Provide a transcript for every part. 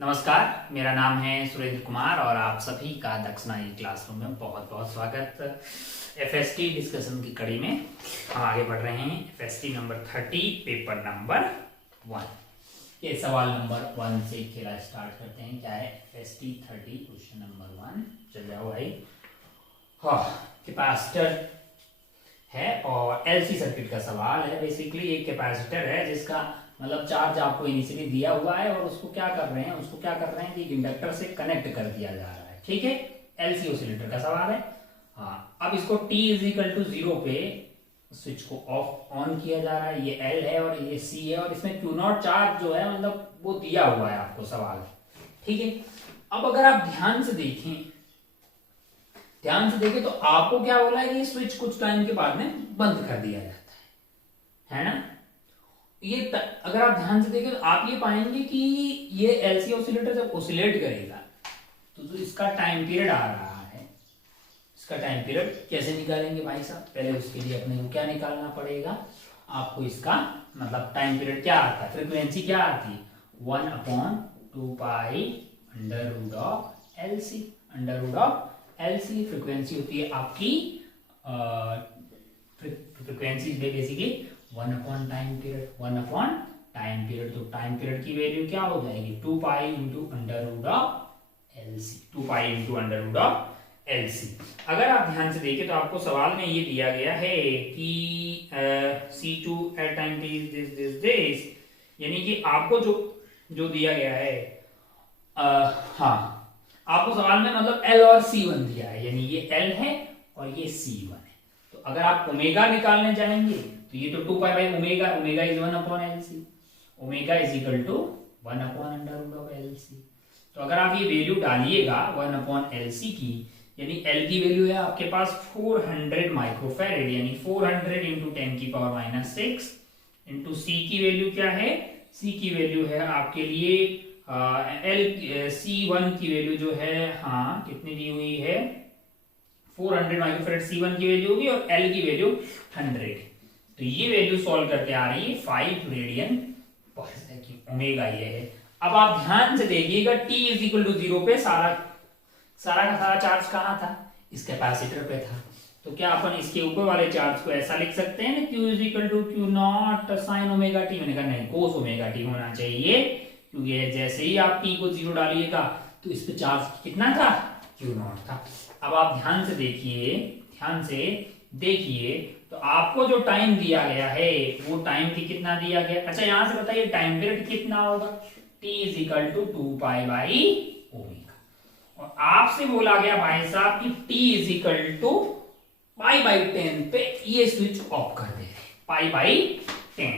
नमस्कार, मेरा नाम है सुरेंद्र कुमार और आप सभी का दक्षिणा क्लासरूम में बहुत बहुत स्वागत। एफएसटी डिस्कशन की कड़ी में हम आगे बढ़ रहे हैं। एफएसटी नंबर 30 पेपर नंबर 1 ये सवाल नंबर 1 से खेला स्टार्ट करते हैं। क्या है एफएसटी 30 क्वेश्चन नंबर 1। चल जाओ भाई। हाँ, कैपेसिटर है और एलसी सर्किट का सवाल है। बेसिकली एक कैपेसिटर है जिसका मतलब चार्ज आपको इनिशियली दिया हुआ है और उसको क्या कर रहे हैं कि इंडक्टर से कनेक्ट कर दिया जा रहा है। ठीक है, एलसी ऑसिलेटर का सवाल है। हाँ, अब इसको t इज इक्वल टू 0 पे स्विच को ऑफ ऑन किया जा रहा है। ये L है और ये C है और इसमें Q0 चार्ज जो है मतलब वो दिया हुआ है आपको सवाल। ठीक है, अब अगर आप ध्यान से देखें तो आपको क्या बोला है कि स्विच कुछ टाइम के बाद में बंद कर दिया जाता है ना। ये अगर आप ध्यान से देखें तो आप ये पाएंगे कि ये एलसी ऑसिलेटर जब ऑसिलेट करेगा तो जो इसका टाइम पीरियड आ रहा है, इसका टाइम पीरियड कैसे निकालेंगे भाई साहब? पहले उसके लिए अपने को क्या निकालना पड़ेगा? आपको इसका मतलब टाइम पीरियड क्या आता है, फ्रीक्वेंसी क्या आती है? 1/2 pi under root of LC. Under root of LC frequency होती है आपकी फ्रीक्वेंसी बेसिकली 1 टाइम पीरियड। तो टाइम पीरियड की वैल्यू क्या हो जाएगी? 2 pi into under root of LC. 2 pi into under root of LC. अगर आप ध्यान से देखें तो आपको सवाल में ये दिया गया है कि C2 एट टाइम दिस, यानी कि आपको जो दिया गया है हाँ, आपको सवाल में मतलब L और C1 दिया है, यानी ये L है और ये C1 है। तो अगर आप ओमेगा निकालने जाएंगे तो ये तो 2 pi by omega is 1/LC। Omega is equal to 1/√LC। तो अगर आप ये वैल्यू डालिएगा 1/LC की, यानी L की वैल्यू है आपके पास 400 माइक्रोफैरेड, यानी 400 इंटू 10 की पावर -6 इंटू C की वैल्यू क्या है? C की वैल्यू है आपके लिए C1 की वैल्यू जो है हाँ कितनी दी हुई है? 400 माइक्रोफैरेड C1 की वैल्यू होगी और L की वैल्यू 100। तो ये वैल्यू सॉल्व करके आ रही है 5 रेडियन पर सेकंड। ओमेगा ये है। अब आप ध्यान से देखिएगा t इज इक्वल टू 0 पे सारा का सारा चार्ज कहां था? इस कैपेसिटर पे था। तो क्या अपन इसके ऊपर वाले चार्ज को ऐसा लिख सकते हैं ना, q is equal to Q0 sine omega t? मैंने कहा नहीं, कोस ओमेगा टी होना चाहिए, क्योंकि जैसे ही आप t को 0 डालिएगा तो इस पे चार्ज कितना था? Q0 था। अब आप ध्यान से देखिए तो आपको जो टाइम दिया गया है वो टाइम की कितना दिया गया? अच्छा, यहां से बताइए टाइम पीरियड कितना होगा? t is equal to 2 pi by omega. और आपसे बोला गया भाई साहब कि t is equal to pi by 10 पे ये स्विच ऑफ कर दे। Pi by 10,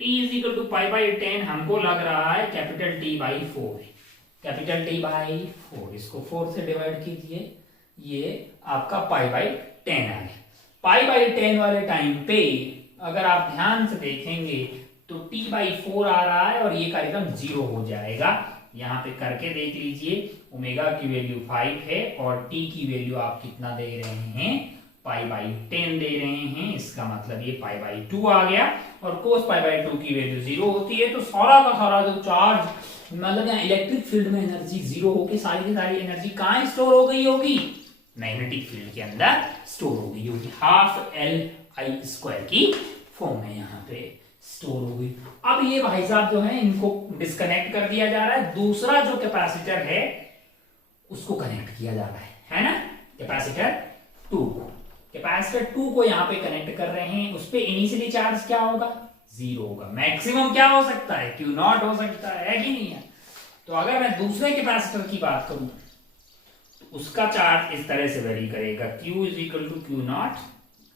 t is equal to pi by 10 हमको लग रहा है कैपिटल T बाई 4 है। कैपिटल T बाई 4, इसको 4 से डिवाइड कीजिए, ये आपका पाई बाई 10 आ गया। पाई बाई 10 वाले टाइम पे अगर आप ध्यान से देखेंगे तो t बाई 4 आ रहा है और ये कार्यक्रम 0 हो जाएगा। यहाँ पे करके देख लीजिए, ओमेगा की वैल्यू 5 है और t की वैल्यू आप कितना दे रहे हैं? पाई बाई 10 दे रहे हैं। इसका मतलब ये पाई बाई 2 आ गया और कोस पाई बाई 2 की वैल्यू 0 होती है। तो सारा का सारा जो चार्ज मतलब यहाँ इलेक्ट्रिक फील्ड में एनर्जी 0 होकर सारी की सारी एनर्जी कहाँ स्टोर हो गई होगी? मैग्नेटिक फील्ड के अंदर स्टोर हो गई होगी। हाफ LI² की फॉर्म में यहाँ पे स्टोर हो गई। अब ये भाई साहब जो है इनको डिस्कनेक्ट कर दिया जा रहा है। दूसरा जो कैपेसिटर है उसको कनेक्ट किया जा रहा है ना, कैपेसिटर 2 को यहाँ पे कनेक्ट कर रहे हैं। उस पे इनिशियली चार्ज क्या होगा? 0 होगा। मैक्सिमम क्या हो सकता है? Q0 हो सकता है कि नहीं है? तो अगर मैं दूसरे कैपेसिटर की बात करूं उसका चार्ज इस तरह से वेरी करेगा, Q is equal to Q0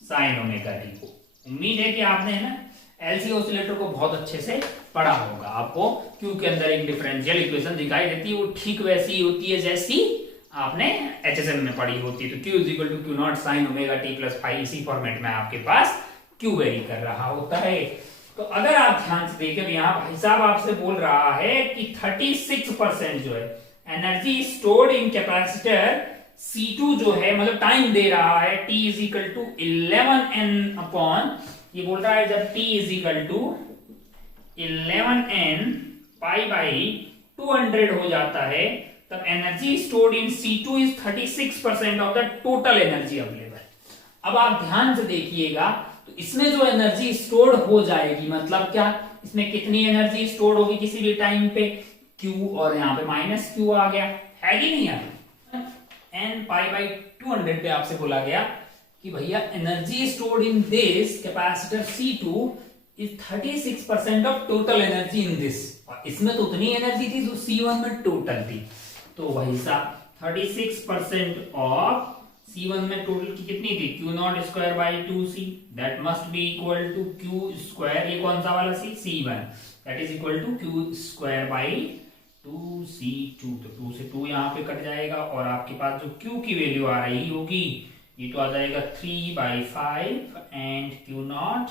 sine omega t को। उम्मीद है कि आपने है ना एलसी ऑसिलेटर को बहुत अच्छे से पढ़ा होगा। आपको Q के अंदर एक डिफरेंशियल इक्वेशन दिखाई देती है, वो ठीक वैसी होती है जैसी आपने HSM में पढ़ी होती है। तो Q is equal to Q0 sine omega t plus five, इसी फॉर्मेट में आपके पास Q वेरी कर रहा होता है। तो अगर आप ध्यान से देखें तो यहाँ भाई साहब आपसे बोल रहा है कि 36% जो है एनर्जी स्टोर्ड इन कैपेसिटर C2 जो है मतलब टाइम दे रहा है t is equal to 11n upon, ये बोल रहा है जब t is equal to 11n pi by 200 हो जाता है तब energy stored in C2 is 36% of the total energy available. अब आप ध्यान से देखिएगा तो इसमें जो एनर्जी स्टोर्ड हो जाएगी मतलब क्या, इसमें कितनी एनर्जी स्टोर्ड होगी किसी भी टाइम पे, Q, और यहाँ पे माइनस Q आ गया, है कि नहीं यार। n पाई बाई 200 पे आपसे बोला गया कि भैया energy stored in this capacitor C2 is 36% of total energy in this, और इसमें तो उतनी एनर्जी थी जो C1 में टोटल थी। तो भाई साहब 36% ऑफ C1 में टोटल की कितनी थी, Q not square by 2C, that must be equal to Q square, ये कौन सा वाला C, C1, that is equal to Q square by 2C2। तो 2 से 2 यहाँ पे कट जाएगा और आपके पास जो Q की वैल्यू आ रही होगी ये तो आ जाएगा 3/5 and Q not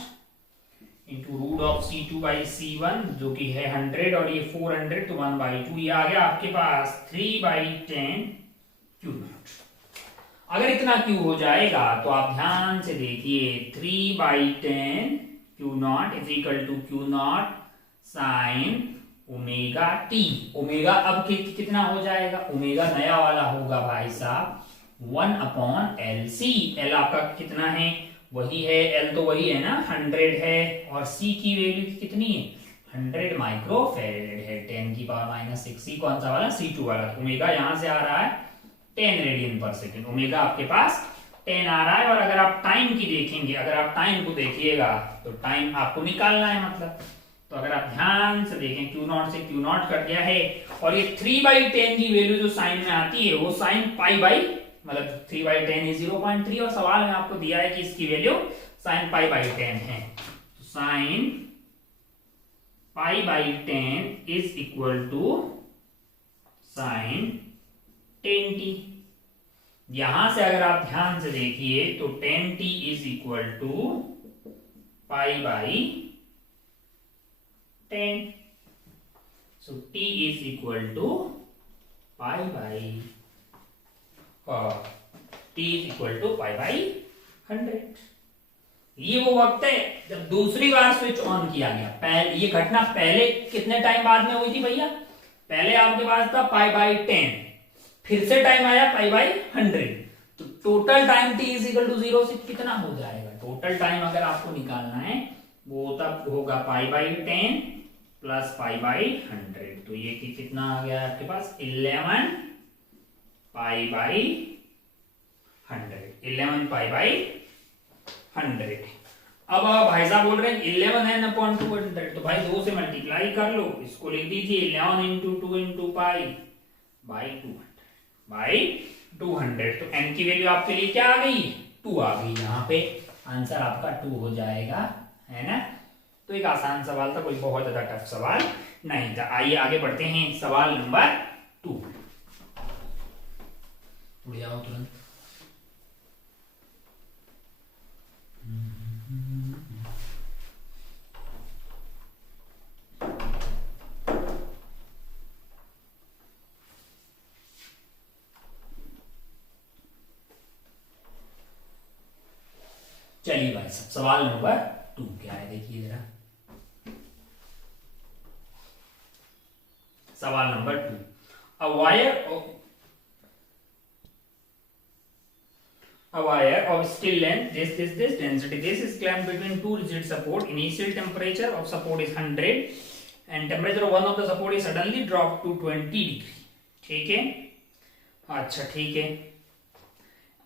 into root of C2 by C1 जो कि है 100 और ये 400 तो 1/2, ये आ गया आपके पास 3/10 Q नॉट। अगर इतना Q हो जाएगा तो आप ध्यान से देखिए 3/10 Q not is equal to Q not sine omega t. Omega अब कितना हो जाएगा, ओमेगा नया वाला होगा भाई साहब 1/LC। L आपका कितना है, वही है, L तो वही है ना 100 है, और C की वैल्यू कितनी है 100 माइक्रोफैरेड है, 10 की पावर माइनस 6, C कौन सा वाला, C2 वाला। ओमेगा यहां से आ रहा है 10 रेडियन पर सेकेंड, ओमेगा आपके पास 10 आ रहा है। और अगर आप टाइम की देखेंगे, अगर आप टाइम को देखिएगा तो टाइम आपको निकालना है मतलब, तो अगर आप ध्यान से देखें Q नॉट से Q नॉट कट गया है और ये 3/10 की वैल्यू जो साइन में आती है वो साइन पाई बाई मतलब 3/10 इज 0.3, और सवाल में आपको दिया है कि इसकी वैल्यू साइन पाई बाई 10 है। तो sine pi by 10 is equal to sine 10t। यहां से अगर आप ध्यान से देखिए तो 10t is equal to pi by 10, so t is equal to pi by t is equal to pi by 100। ये वो वक्त है जब दूसरी बार स्विच ऑन किया गया। पहले ये घटना पहले कितने टाइम बाद में हुई थी भैया, पहले आपके पास था पाई बाई 10, फिर से टाइम आया पाई बाई 100, तो total time t is equal to 0 से कितना हो जाएगा, टोटल टाइम अगर आपको निकालना है वो तब होगा पाई बाई 10 प्लस पाई बाई 100। तो ये कितना आ गया आपके पास 11 पाई बाई 100, 11 पाई बाई 100। अब भाई साहब बोल रहे हैं 11 अपॉन 200, तो भाई 2 से मल्टीप्लाई कर लो, इसको लिख दीजिए 11 इंटू 2 इंटू पाई बाई 200। तो n की वैल्यू आपके लिए क्या आ गई, 2 आ गई, यहाँ पे आंसर आपका 2 हो जाएगा, है ना। तो एक आसान सवाल था, कोई बहुत ज्यादा टफ सवाल नहीं था। आइए आगे बढ़ते हैं, सवाल नंबर 2। उड़ जाओ तुरंत। चलिए भाई साहब सवाल नंबर 2 क्या है देखिए जरा। सवाल number 2, a wire of still length this density this is clamped between two rigid support. Initial temperature of support is 100 and temperature of one of the support is suddenly dropped to 20 degree। ठीक है, अच्छा ठीक है।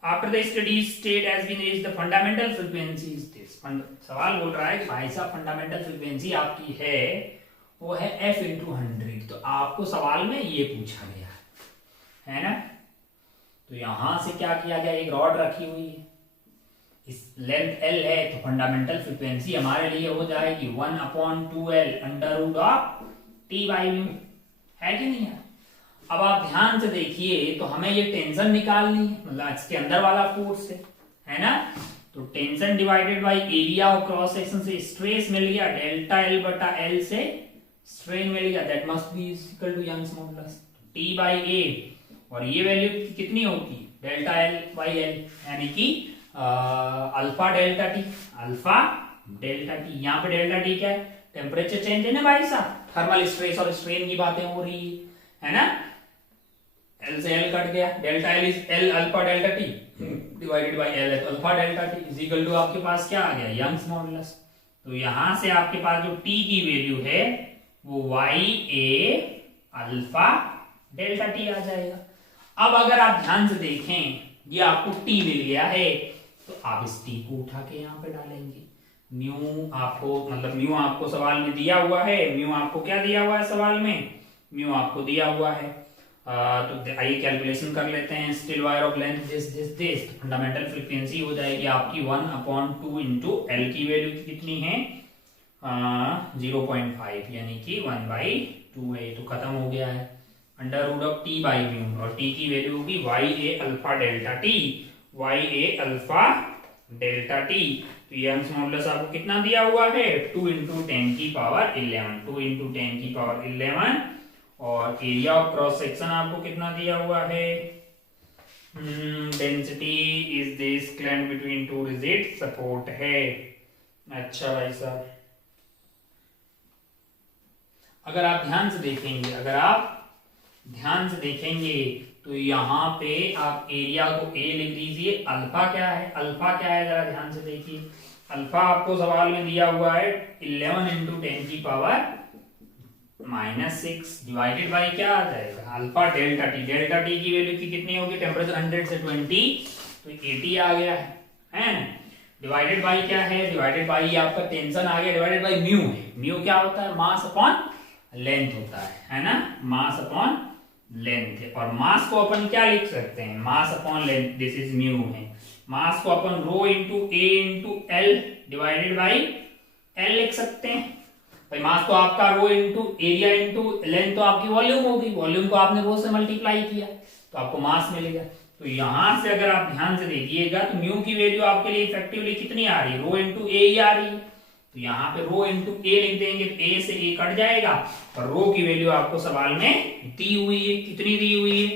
After the steady state has been reached, the fundamental frequency is this। सवाल बोल रहा है कि भाई साहब फंडामेंटल फ्रीक्वेंसी आपकी है वो है f इंटू 100। तो आपको सवाल में ये पूछा गया है ना, तो यहां से क्या किया गया, एक रॉड रखी हुई है, इस लेंथ L है, तो फंडामेंटल फ्रीक्वेंसी हमारे लिए हो जाएगी 1/2L under root of T by mu, है कि नहीं है। अब आप ध्यान से देखिए तो हमें ये टेंशन निकालनी है, मतलब इसके अंदर वाला फोर्स है ना, तो tension divided by area of cross section से स्ट्रेस मिल गया, डेल्टा L बटा L से स्ट्रेन मिल गया, that must be equal to Young's modulus T by A, और ये वैल्यू कितनी होती है डेल्टा L बाई L, यानी कि alpha delta T, alpha delta T. यहाँ पे डेल्टा टी क्या है, टेम्परेचर चेंज है ना भाई साहब, थर्मल स्ट्रेस और स्ट्रेन की बातें हो रही है, है ना, एल से एल कट गया, delta L is L alpha delta t divided by L alpha delta t is equal to आपके पास क्या आ गया, यंग्स मॉडुलस। तो यहां से आपके पास जो टी की वैल्यू है वो Y A alpha delta T आ जाएगा। अब अगर आप ध्यान से देखें, ये आपको टी मिल गया है, तो आप इस टी को उठा के यहाँ पे डालेंगे। म्यू आपको मतलब म्यू आपको सवाल में दिया हुआ है, म्यू आपको क्या दिया हुआ है सवाल में, म्यू आपको दिया हुआ है। तो आइए कैलकुलेशन कर लेते हैं। Still wire of length this fundamental frequency हो जाएगी आपकी 1/2 इंटू एल की वैल्यू कितनी है 0.5 यानी कि 1/2 है, तो खत्म हो गया है। Under root of T by mu, और टी की वैल्यू होगी Y A alpha delta T, Y A alpha delta T. तो ये यंग्स मॉडुलस आपको कितना दिया हुआ है 2 इंटू 10 की पावर 11, 2 इंटू 10 की पावर 11। और एरिया ऑफ क्रॉस सेक्शन आपको कितना दिया हुआ है, density is this clamp between two rigid support है। अच्छा भाई साहब, अगर आप ध्यान से देखेंगे, अगर आप ध्यान से देखेंगे तो यहाँ पे आप एरिया को ए लिख दीजिए। अल्फा क्या है, अल्फा क्या है जरा ध्यान से देखिए। अल्फा आपको सवाल में दिया हुआ है 11 इंटू 10 की पावर -6 डिवाइडेड बाई क्या आ जाएगा alpha delta T. Delta T की वैल्यू की कितनी होगी, टेम्परेचर 100 से 20 तो 80 आ गया है ना। डिवाइडेड बाई क्या है, डिवाइडेड बाई आपका टेंशन आ गया, डिवाइडेड बाई म्यू है। म्यू क्या होता है, मास अपॉन लेंथ होता है ना, मास अपॉन लेंथ है। और मास को अपन क्या लिख सकते हैं, mass upon length, this is mu है। मास को अपन rho into A into L divided by L लिख सकते हैं। भाई मास तो आपका rho into area into length तो आपकी वॉल्यूम होगी, वॉल्यूम को आपने रो से मल्टीप्लाई किया तो आपको मास मिलेगा। तो यहां से अगर आप ध्यान से देखिएगा तो म्यू की वैल्यू आपके लिए इफेक्टिवली कितनी आ रही है, रो इंटू ए ही आ रही है। तो यहाँ पे रो इंटू ए लिख देंगे, ए से ए कट जाएगा और रो की वैल्यू आपको सवाल में दी हुई है, कितनी दी हुई है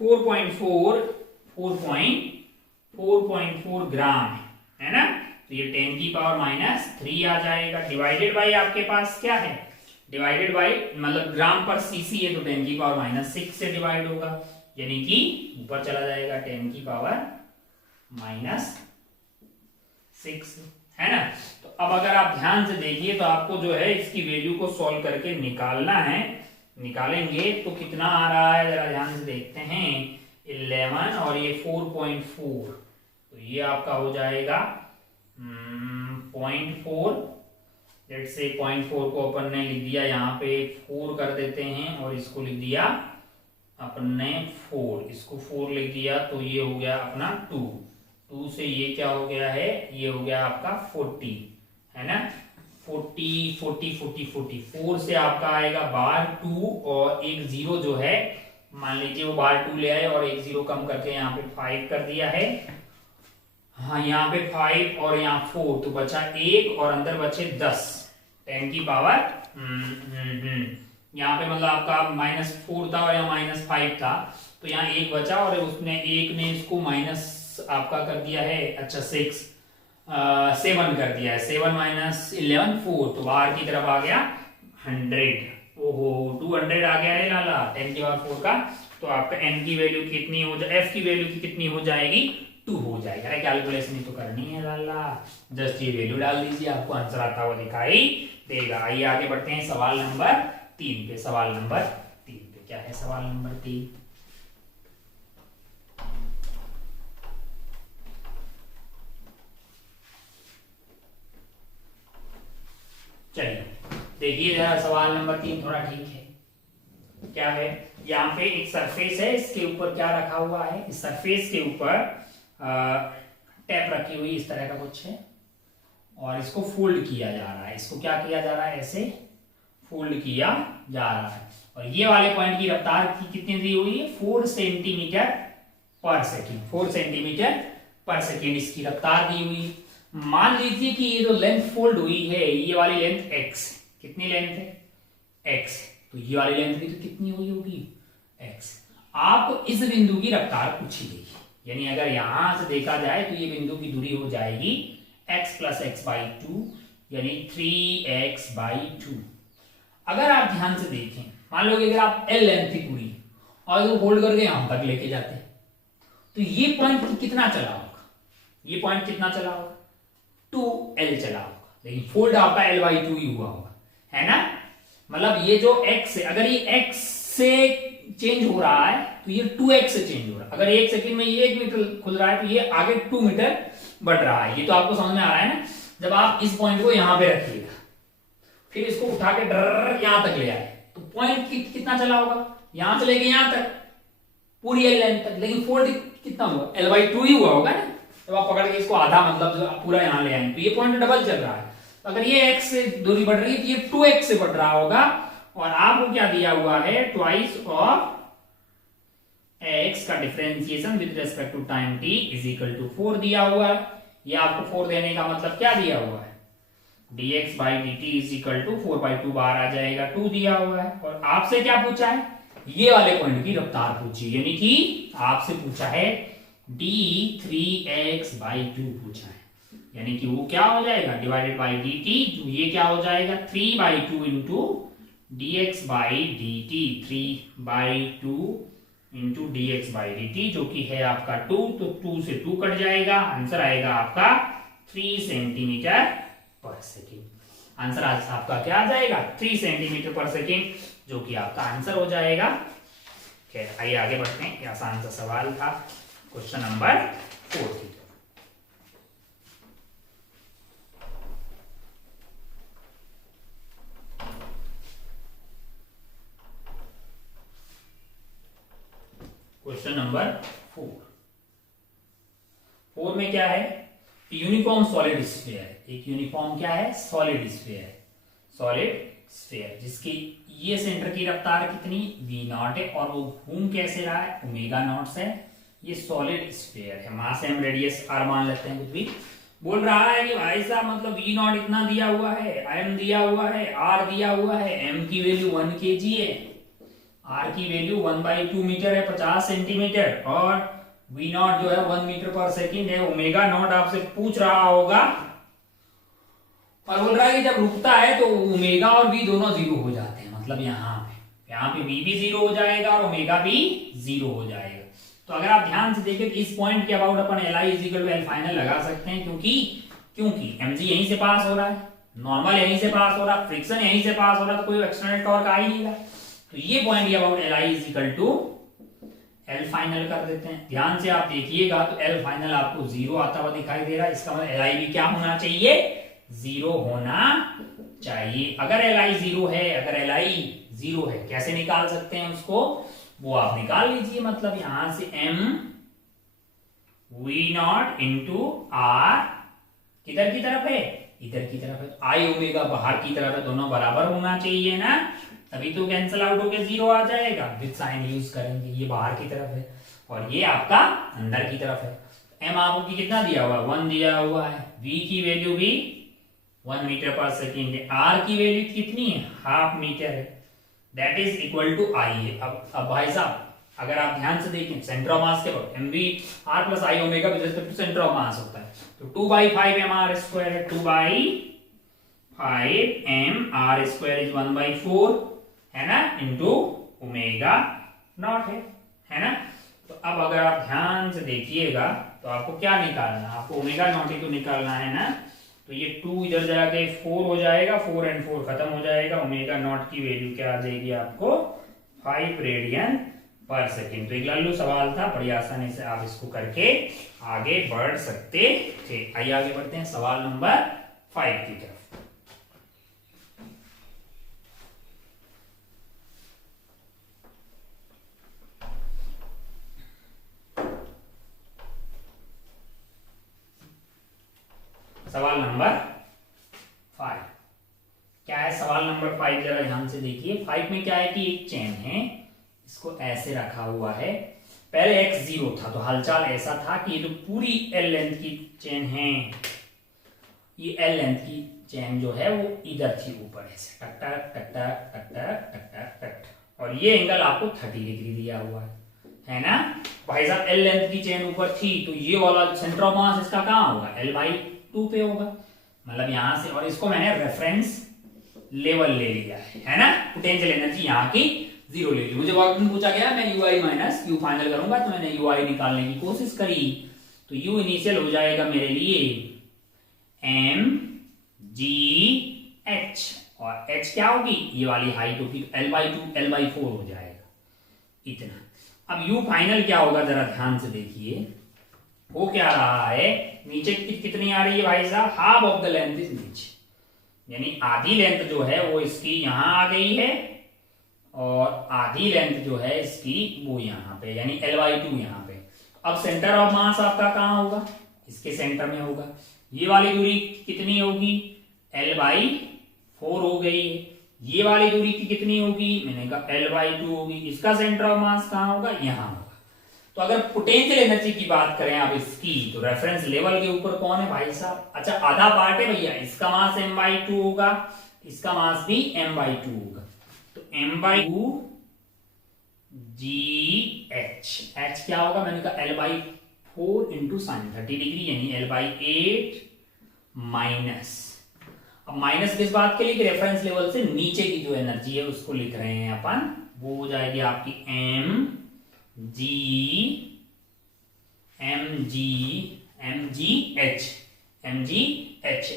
4.4 ग्राम है ना। तो ये 10 की पावर -3 आ जाएगा। डिवाइडेड बाई आपके पास क्या है, डिवाइडेड बाई मतलब ग्राम पर सीसी है तो 10 की पावर -6 से डिवाइड होगा, यानी कि ऊपर चला जाएगा 10 की पावर -6 है ना। तो अब अगर आप ध्यान से देखिए तो आपको जो है इसकी वैल्यू को सॉल्व करके निकालना है। निकालेंगे तो कितना आ रहा है जरा ध्यान से देखते हैं, 11 और ये 4.4, तो ये आपका हो जाएगा 0.4। लेट से 0.4 को अपन ने लिख दिया यहाँ पे 4 कर देते हैं और इसको लिख दिया अपन ने 4, इसको 4 लिख दिया तो ये हो गया अपना 2 से ये क्या हो गया है, ये हो गया आपका 40 है ना। 40 4 से आपका आएगा बार 2 और एक 0 जो है मान लीजिए वो बार 2 ले आए और एक 0 कम करके यहाँ पे 5 कर दिया है। हाँ यहाँ पे 5 और यहाँ 4 तो बचा 1 और अंदर बचे 10, 10 की पावर यहाँ पे मतलब आपका -4 था और यहाँ -5 था तो यहाँ 1 बचा और उसने 1 ने इसको माइनस आपका कर दिया है, अच्छा 7 कर दिया है, 7 - 11 4 तो बाहर की तरफ आ गया 100। ओहो 200 आ गया है लाला 10 की पावर 4 का। तो आपका n की वैल्यू कितनी हो जाए, f की वैल्यू की कितनी हो जाएगी 2 हो जाएगा। अरे कैलकुलेशन ही तो करनी है लाला, जस्ट ये वैल्यू डाल दीजिए आपको आंसर आता हुआ दिखाई देगा। आइए आगे बढ़ते हैं सवाल नंबर 3 पे। सवाल नंबर 3 पे क्या है, सवाल नंबर 3 चलिए देखिए जरा सवाल नंबर 3 थोड़ा ठीक है। क्या है, यहाँ पे एक सरफेस है, इसके ऊपर क्या रखा हुआ है, इस सरफेस के ऊपर टैप रखी हुई इस तरह का कुछ है और इसको फोल्ड किया जा रहा है। इसको क्या किया जा रहा है, ऐसे फोल्ड किया जा रहा है और ये वाले पॉइंट की रफ्तार की कितनी दी हुई है 4 सेंटीमीटर पर सेकेंड, 4 सेंटीमीटर पर सेकेंड इसकी रफ्तार दी हुई। मान लीजिए कि ये जो लेंथ फोल्ड हुई है ये वाली लेंथ x, कितनी लेंथ है x, तो ये वाली लेंथ भी तो कितनी हुई होगी x। आपको इस बिंदु की रफ्तार पूछी गई, यानी अगर यहां से देखा जाए तो ये बिंदु की दूरी हो जाएगी x + x/2 यानी 3x/2। अगर आप ध्यान से देखें, मान लो कि अगर आप l लेंथ की दूरी और वो होल्ड करके यहां तक लेके जाते हैं। तो ये पॉइंट कितना चला होगा, ये पॉइंट कितना चला होगा, 2L चला होगा, लेकिन फोल्ड आपका L/2 ही हुआ होगा, है ना। मतलब ये जो x है, अगर ये x से चेंज हो रहा है तो ये 2x से चेंज हो रहा है। अगर 1 सेकंड में ये 1 मीटर खुल रहा है तो ये आगे 2 मीटर बढ़ रहा है। ये तो आपको समझ में आ रहा है ना। जब आप इस पॉइंट को यहां पे रखिएगा, फिर इसको उठा के यहां तक ले आए, तो पॉइंट कितना चला होगा, यहां से लेके यहां तक पूरी एल लेंथ तक, लेकिन फोल्ड कितना हुआ, L/2 ही हुआ होगा ना। तो आप पकड़ के इसको आधा मतलब पूरा यहां ले आएंगे तो ये पॉइंट डबल चल रहा है। तो अगर ये x से दूरी बढ़ रही है तो ये 2x से बढ़ रहा होगा। और आपको क्या दिया हुआ है, ट्वाइस ऑफ x का differentiation with respect to time t is equal to 4 दिया हुआ है। ये आपको 4 देने का मतलब क्या दिया हुआ है, dx by dt is equal to 4/2 बाहर आ जाएगा, 2 दिया हुआ है। और आपसे क्या पूछा है, ये वाले पॉइंट की रफ्तार पूछी, यानी कि आपसे पूछा है d3x/2 पूछा है, यानी कि वो क्या हो जाएगा, डिवाइडेड बाई dt, तो ये क्या हो जाएगा 3/2 into dx by dt, 3/2 into dx by dt, जो कि है आपका 2, तो 2 से 2 कट जाएगा, आंसर आएगा आपका 3 सेंटीमीटर पर सेकेंड। आंसर आपका क्या आ जाएगा, 3 सेंटीमीटर पर सेकेंड, जो कि आपका आंसर हो जाएगा। खैर आइए आगे बढ़ते हैं, आसान सा सवाल था, क्वेश्चन नंबर 4 की। क्वेश्चन नंबर 4 में क्या है, यूनिफॉर्म सॉलिड स्फीयर। एक यूनिफॉर्म क्या है, सॉलिड स्फीयर, सॉलिड स्फीयर जिसकी ये सेंटर की रफ्तार कितनी v0 है और वो घूम कैसे रहा है, ω0 से। ये सॉलिड स्फीयर है, मास एम रेडियस r मान लेते हैं, कुछ भी बोल रहा है कि भाई साहब मतलब v0 इतना दिया हुआ है, m दिया हुआ है, r दिया हुआ है, m की वैल्यू 1 kg है, r की वैल्यू 1/2 मीटर है, 50 सेंटीमीटर, और v0 जो है 1 मीटर पर सेकंड है, ω0 आपसे पूछ रहा होगा और बोल रहा है कि जब रुकता है तो ओमेगा और v दोनों 0 हो जाते हैं। मतलब यहाँ पे v भी 0 हो जाएगा और ओमेगा भी 0 हो जाएगा। तो अगर आप ध्यान से देखें तो इस पॉइंट के अबाउट अपन Li equal to L final लगा सकते हैं, क्योंकि mg यहीं से पास हो रहा है, नॉर्मल यहीं से पास हो रहा है, फ्रिक्शन यहीं से पास हो रहा है, तो कोई एक्सटर्नल टॉर्क आ ही नहीं रहा। तो ये पॉइंट के about Li equal to L final कर देते हैं। ध्यान से आप देखिएगा तो L फाइनल आपको 0 आता हुआ दिखाई दे रहा है, इसका मतलब Li भी क्या होना चाहिए, 0 होना चाहिए। अगर Li 0 है, अगर Li 0 है, कैसे निकाल सकते हैं उसको, वो आप निकाल लीजिए। मतलब यहां से m v0 इंटू r किधर की तरफ है, इधर की तरफ है, तो i ओमेगा बाहर की तरफ है, दोनों बराबर होना चाहिए ना, तभी तो कैंसिल आउट होके 0 आ जाएगा। विद साइन यूज करेंगे, ये बाहर की तरफ है और ये आपका अंदर की तरफ है। m आपको कितना दिया हुआ है, 1 दिया हुआ है, v की वैल्यू भी 1 मीटर पर सेकेंड है, r की वैल्यू कितनी है, हाफ मीटर है, that is equal to i है। अब भाई साहब अगर आप ध्यान से देखें सेंटर ऑफ मास के वक्त mv r plus i omega with respect to centre of mass होता है, तो 2/5 mr स्क्वायर है, 2/5 mr स्क्वायर इज 1/4 है ना, इंटू ओमेगा नॉट है ना। तो अब अगर आप ध्यान से देखिएगा तो आपको क्या निकालना है, आपको ओमेगा नॉट ही तो निकालना है ना। तो ये 2 इधर जाके 4 हो जाएगा, 4 and 4 खत्म हो जाएगा, ओमेगा नॉट की वैल्यू क्या आ जाएगी आपको 5 रेडियन पर सेकेंड। तो एक लल्लू सवाल था, बड़ी आसानी से आप इसको करके आगे बढ़ सकते थे। आइए आगे बढ़ते हैं सवाल नंबर 5 की तरफ। सवाल नंबर 5 क्या है, सवाल नंबर 5 जरा ध्यान से देखिए। 5 में क्या है कि एक चेन है, इसको ऐसे रखा हुआ है, पहले x 0 था तो हालचाल ऐसा था कि ये जो पूरी L लेंथ की चेन है, ये L लेंथ की चेन जो है वो इधर थी ऊपर ऐसे टक टक टक टक टक टक टक टक टक, और ये एंगल आपको 30 डिग्री दिया हुआ है ना भाई साहब। L लेंथ की चेन ऊपर थी तो ये वाला सेंटर ऑफ मास इसका कहाँ होगा, L/2 पे होगा, मतलब यहां से, और इसको मैंने रेफरेंस लेवल ले लिया है ना। पोटेंशियल एनर्जी यहाँ की 0 ले ली। मुझे वर्क डन पूछा गया, मैं ui माइनस यू फाइनल करूंगा, तो मैंने ui निकालने की कोशिश करी। तो u इनिशियल हो जाएगा मेरे लिए m g h, और h क्या होगी, ये वाली हाइट होगी, l/2 l/4 हो जाएगा इतना। अब u फाइनल क्या होगा जरा ध्यान से देखिए, वो क्या रहा है, नीचे कितनी आ रही है भाई साहब, half of the length is नीचे, यानी आधी लेंथ जो है वो इसकी यहां आ गई है, और आधी लेंथ जो है इसकी वो यहाँ पे, यानी l/2 यहाँ पे। अब सेंटर ऑफ मास आपका कहाँ होगा, इसके सेंटर में होगा। ये वाली दूरी कितनी होगी, l/4 हो गई है। ये वाली दूरी की कितनी होगी, मैंने कहा l/2 होगी। इसका सेंटर ऑफ मास कहाँ होगा, यहाँ होगा। तो अगर पोटेंशियल एनर्जी की बात करें आप इसकी, तो रेफरेंस लेवल के ऊपर कौन है भाई साहब, अच्छा आधा पार्ट है भैया, इसका मास m/2 होगा, इसका मास भी m/2 होगा। तो m/2 GH, h क्या होगा, मैंने कहा l/4 इंटू साइन 30 डिग्री, यानी l/8 माइनस, अब माइनस किस बात के लिए, कि रेफरेंस लेवल से नीचे की जो एनर्जी है उसको लिख रहे हैं अपन, वो हो जाएगी आपकी mgh,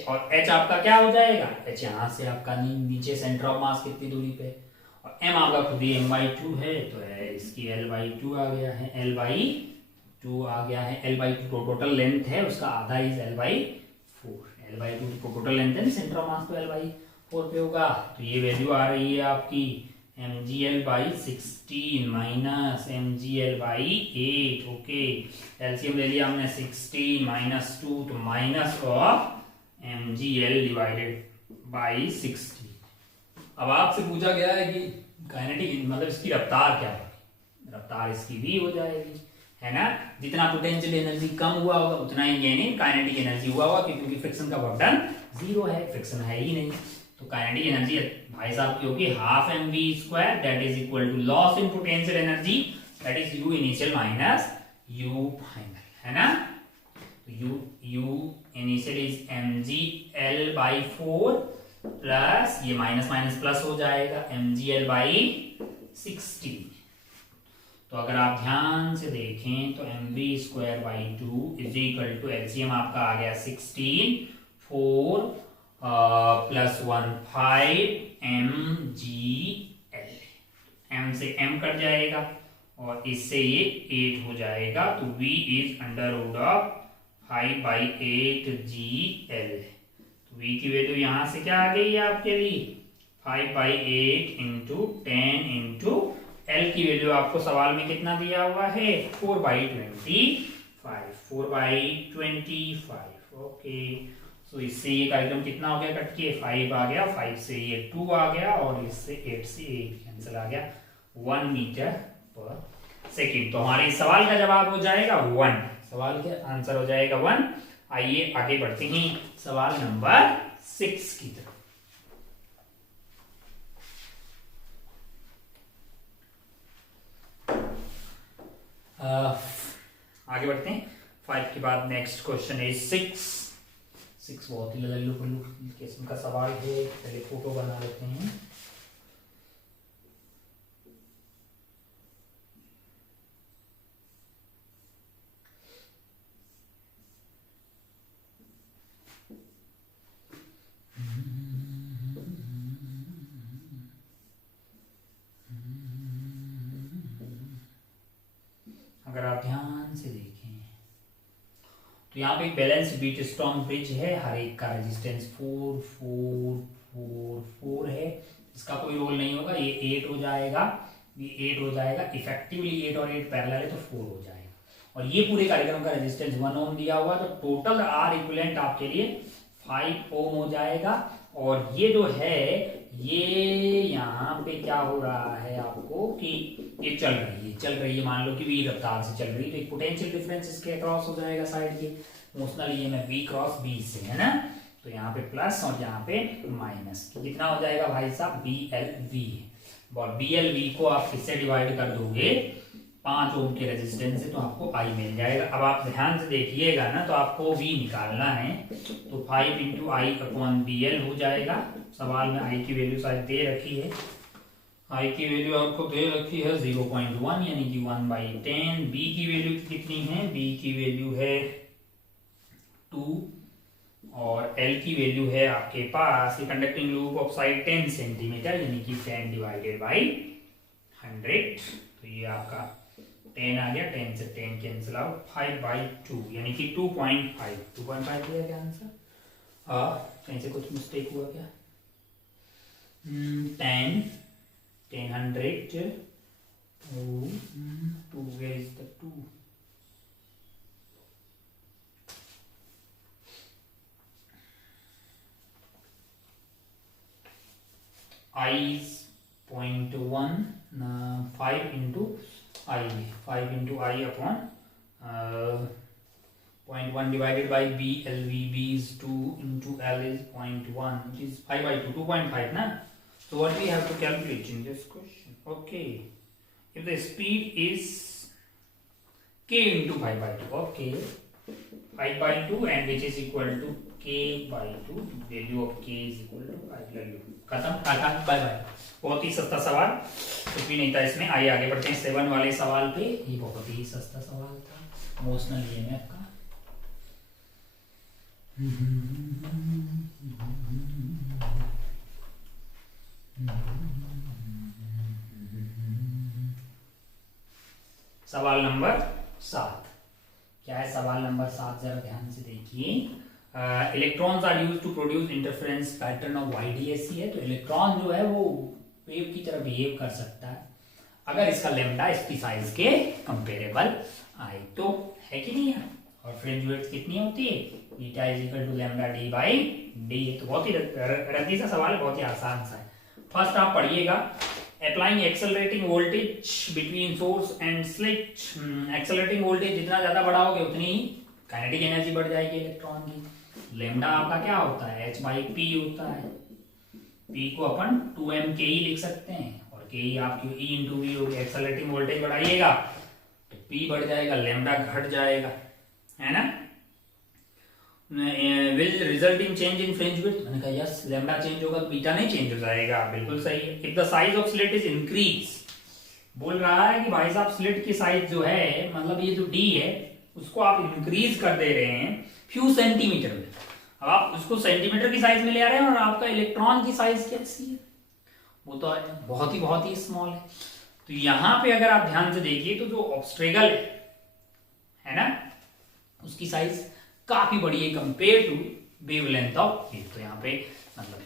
और h आपका क्या हो जाएगा, h यहां से आपका नीचे सेंटर ऑफ मास कितनी दूरी पे, और m आपका खुद ही m/2 है, तो है इसकी l/2 आ गया है, l/2 आ गया है, l/2 टोटल लेंथ है उसका आधा is l/4, l/2 total length है, सेंटर ऑफ मास तो l/4 पे होगा। तो ये वैल्यू आ रही है आपकी mgl/16 minus mgl/8, okay, LCM ले लिया हमने 16 माइनस 2, तो minus of mgl divided by 60। अब आपसे पूछा गया है कि काइनेटिक मतलब इसकी रफ्तार क्या होगी, रफ्तार इसकी भी हो जाएगी, है ना, जितना पोटेंशियल एनर्जी कम हुआ होगा उतना ही गेन काइनेटिक एनर्जी हुआ होगा, क्योंकि फ्रिक्शन का वर्क डन 0 है, फ्रिक्शन है ही नहीं। तो काइनेटिक एनर्जी भाई साहब की होगी half mv², that is equal to loss in potential energy, that is u initial minus u final, है ना। u initial is mgl/4 plus ये माइनस माइनस प्लस हो जाएगा mgl/60। तो अगर आप ध्यान से देखें तो mv²/2 is equal to LCM आपका आ गया 16, 4 प्लस 1 5 mgl, m से m कट जाएगा और इससे ये 8 हो जाएगा, तो v is under root of 5/8 gl। तो v की वैल्यू यहां से क्या आ गई है आपके लिए 5/8 इंटू 10 इंटू l की वैल्यू आपको सवाल में कितना दिया हुआ है 4/25, 4/25, ओके। सो इससे ये कार्यक्रम कितना हो गया कट के 5 आ गया, 5 से ये 2 आ गया और इससे 8 से 8 कैंसिल आ गया 1 मीटर पर सेकेंड। तो हमारे इस सवाल का जवाब हो जाएगा 1, सवाल का आंसर हो जाएगा 1। आइए आगे बढ़ते हैं सवाल नंबर 6 की तरफ। आगे बढ़ते हैं 5 के बाद नेक्स्ट क्वेश्चन है 6 बहुत ही लल्लू पल्लू किस्म का सवाल है, पहले फोटो बना लेते हैं। अगर आप ध्यान से देखें तो यहाँ पे एक बैलेंस बीट स्ट्रॉन्ग ब्रिज है, हर एक का रेजिस्टेंस 4 4 4 4 है, इसका कोई रोल नहीं होगा, ये 8 हो जाएगा, ये 8 हो जाएगा, इफेक्टिवली 8 और 8 पैरेलल है तो 4 हो जाएगा। और ये पूरे कार्यक्रम का रेजिस्टेंस 1 ओम दिया हुआ, तो टोटल आर इक्विवेलेंट आपके लिए 5 ओम हो जाएगा। और ये जो है ये यहाँ पे क्या हो रहा है आपको कि ये चल रही है मान लो कि v रफ्तार से चल रही है, तो एक पोटेंशियल डिफरेंस इसके अक्रॉस हो जाएगा साइड के, मोशनल ये में v क्रॉस b से, है ना। तो यहाँ पे प्लस और यहाँ पे माइनस, कितना हो जाएगा भाई साहब BLV। और BLV को आप किससे डिवाइड कर दोगे 5 ओम के रेजिस्टेंस से, तो आपको I मिल जाएगा। अब आप ध्यान से देखिएगा ना, तो आपको V निकालना है, तो 5 इंटू I अपॉन BL हो जाएगा। सवाल में I की वैल्यू शायद दे रखी है, आई की वैल्यू आपको दे रखी है 0.1 यानी कि 1/10। बी की वैल्यू कितनी है, बी की वैल्यू है 2 और एल की वैल्यू है आपके पास conducting loop of side 10 centimetre यानी कि 10 डिवाइडेड बाई 100। तो ये आपका 10 आ गया, 10 से 10 कैंसिल आउट, 5/2 यानी कि 2.5 दिया क्या आंसर? कहीं से कुछ मिस्टेक हुआ क्या? 10 100 2 where is the 2? I is 0.1 5 into I upon 0.1 divided by B LV. B is 2 into L is 0.1 which is 5/2, 2.5 na. So what we have to calculate in this question? Okay, if the speed is k into 5/2, okay, 5/2 and which is equal to k/2, value of k is equal to 5. खत्म, Tata, bye bye. बहुत ही सस्ता सवाल, कुछ भी नहीं था इसमें। आइए आगे बढ़ते हैं 7 वाले सवाल पे। ये बहुत ही सस्ता सवाल था, इमोशनल ये में आपका। सवाल नंबर 7 क्या है? सवाल नंबर 7 जरा ध्यान से देखिए। Electrons are used to produce interference pattern of YDAC है। तो इलेक्ट्रॉन जो है वो वेव की तरह बिहेव कर सकता है अगर इसका लेमडा इसकी साइज के कंपेरेबल आए तो, है कि नहीं है? और फ्रिंज विड्थ कितनी होती है? Beta is equal to lambda D by D. तो बहुत ही रद्दी सा सवाल है, बहुत ही आसान सा है। फर्स्ट आप पढ़िएगा, applying accelerating voltage between source and slit. Accelerating voltage जितना ज्यादा बढ़ाओगे उतनी ही काइनेटिक एनर्जी बढ़ जाएगी इलेक्ट्रॉन की। लेमडा आपका क्या होता है? h/p होता है। p को अपन 2m/ke लिख सकते हैं और ke आपकी e into v होगी। एक्सेलरेटिंग वोल्टेज बढ़ाइएगा तो p बढ़ जाएगा, लेमडा घट जाएगा, है ना? Will result in change in fringe width. मैंने कहा यस, लेमडा चेंज होगा तो बीटा नहीं चेंज हो जाएगा, बिल्कुल सही है। If the size of slit is increase, बोल रहा है कि भाई साहब स्लिट की साइज जो है, मतलब ये जो d है उसको आप इंक्रीज कर दे रहे हैं फ्यू सेंटीमीटर में। अब आप उसको सेंटीमीटर की साइज में ले आ रहे हैं और आपका इलेक्ट्रॉन की साइज कैसी है? वो तो बहुत ही स्मॉल है। तो यहां पे अगर आप ध्यान से देखिए तो जो ऑब्स्ट्रेगल है ना, उसकी साइज काफी बड़ी है compare to wavelength of wave. तो यहाँ पे मतलब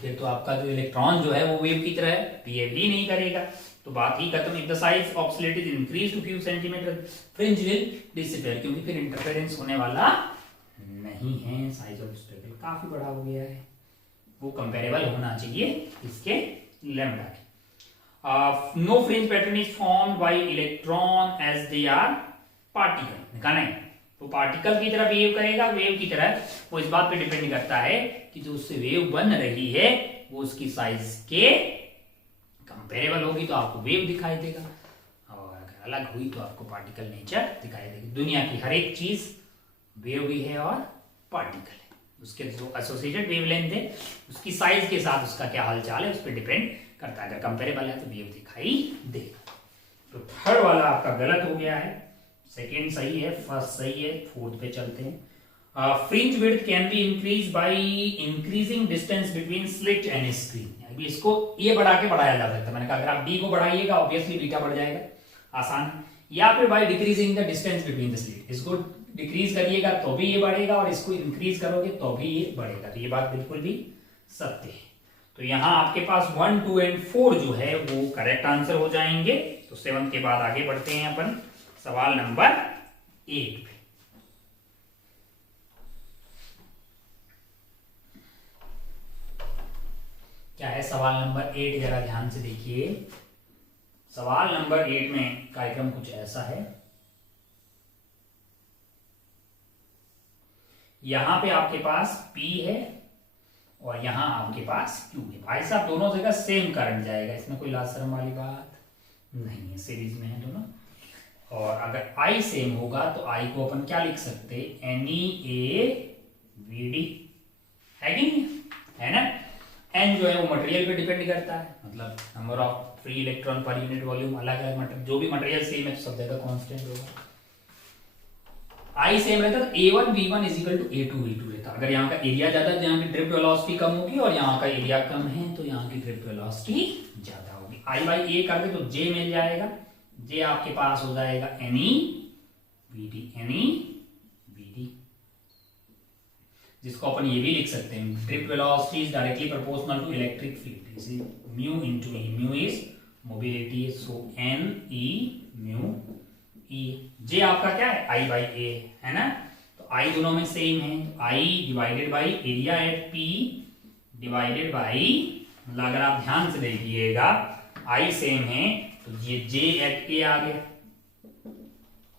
फिर तो आपका जो इलेक्ट्रॉन जो है वो वेव की तरह बिहेव ही नहीं करेगा, तो बात ही खत्म। If the size of slit is increase to few centimetre, fringe will disappear, क्योंकि फिर इंटरफेरेंस होने वाला नहीं है। साइज ऑफ स्लिट काफी बड़ा हो गया है, वो कंपेरेबल होना चाहिए इसके लैम्डा के। No fringe pattern is formed by electron as they are particle. कहना है तो पार्टिकल की तरह बिहेव करेगा, वेव की तरह। वो इस बात पे डिपेंड करता है कि जो उससे वेव बन रही है वो उसकी साइज के कंपेरेबल होगी तो आपको वेव दिखाई देगा, और अगर अलग हुई तो आपको पार्टिकल नेचर दिखाई देगी। दुनिया की हर एक चीज वेव भी है और पार्टिकल है, उसके जो एसोसिएटेड वेवलेंथ है उसकी साइज के साथ उसका क्या हालचाल है उस पर डिपेंड करता है। अगर कंपेरेबल है तो वेव दिखाई देगा। तो थर्ड वाला आपका गलत हो गया है, सेकेंड सही है, फर्स्ट सही है। फोर्थ पे चलते हैं। Fringe width can be increase by increasing distance between slit and screen. अभी इसको ये बढ़ा के बढ़ाया जा सकता है। मैंने कहा अगर आप डी को बढ़ाइएगा ऑब्वियसली बीटा बढ़ जाएगा, आसान। या फिर by decreasing the distance between the slit, इसको डिक्रीज करिएगा तो भी ये बढ़ेगा और इसको इंक्रीज करोगे तो भी ये बढ़ेगा। तो ये बात बिल्कुल भी सत्य है। तो यहाँ आपके पास 1, 2 एंड 4 जो है वो करेक्ट आंसर हो जाएंगे। तो 7 के बाद आगे बढ़ते हैं अपन सवाल नंबर 8 पे। क्या है सवाल नंबर 8? जरा ध्यान से देखिए। सवाल नंबर 8 में कार्यक्रम कुछ ऐसा है। यहां पे आपके पास P है और यहां आपके पास Q है। भाई साहब दोनों जगह सेम करंट जाएगा, इसमें कोई लाज शर्म वाली बात नहीं है, सीरीज में है दोनों। और अगर I सेम होगा तो I को अपन क्या लिख सकते हैं? NeAVD, है कि नहीं? है ना? एन जो है वो मटेरियल पे डिपेंड करता है, मतलब number of free electron per unit volume, अलग अलग मटेरियल, जो भी मटेरियल सेम है तो सब जगह कांस्टेंट होगा। आई सेम रहता तो A1 V1 is equal to A2 V2 रहता। अगर यहाँ का एरिया ज्यादा है, यहाँ की ड्रिफ्ट वेलोसिटी कम होगी, और यहाँ का एरिया कम है तो यहाँ की ड्रिफ्ट वेलोसिटी ज्यादा होगी। I बाई A कर दे तो J मिल जाएगा, J आपके पास हो जाएगा NE VD, जिसको अपन ये भी लिख सकते हैं, drift velocity is directly proportional to electric field, is mu into E, mu is mobility, so NE mu E। J आपका क्या है I बाई A है ना, तो I दोनों में सेम है, तो I divided by area at P divided by, अगर आप ध्यान से देखिएगा I सेम है तो ये J एट A आ गया,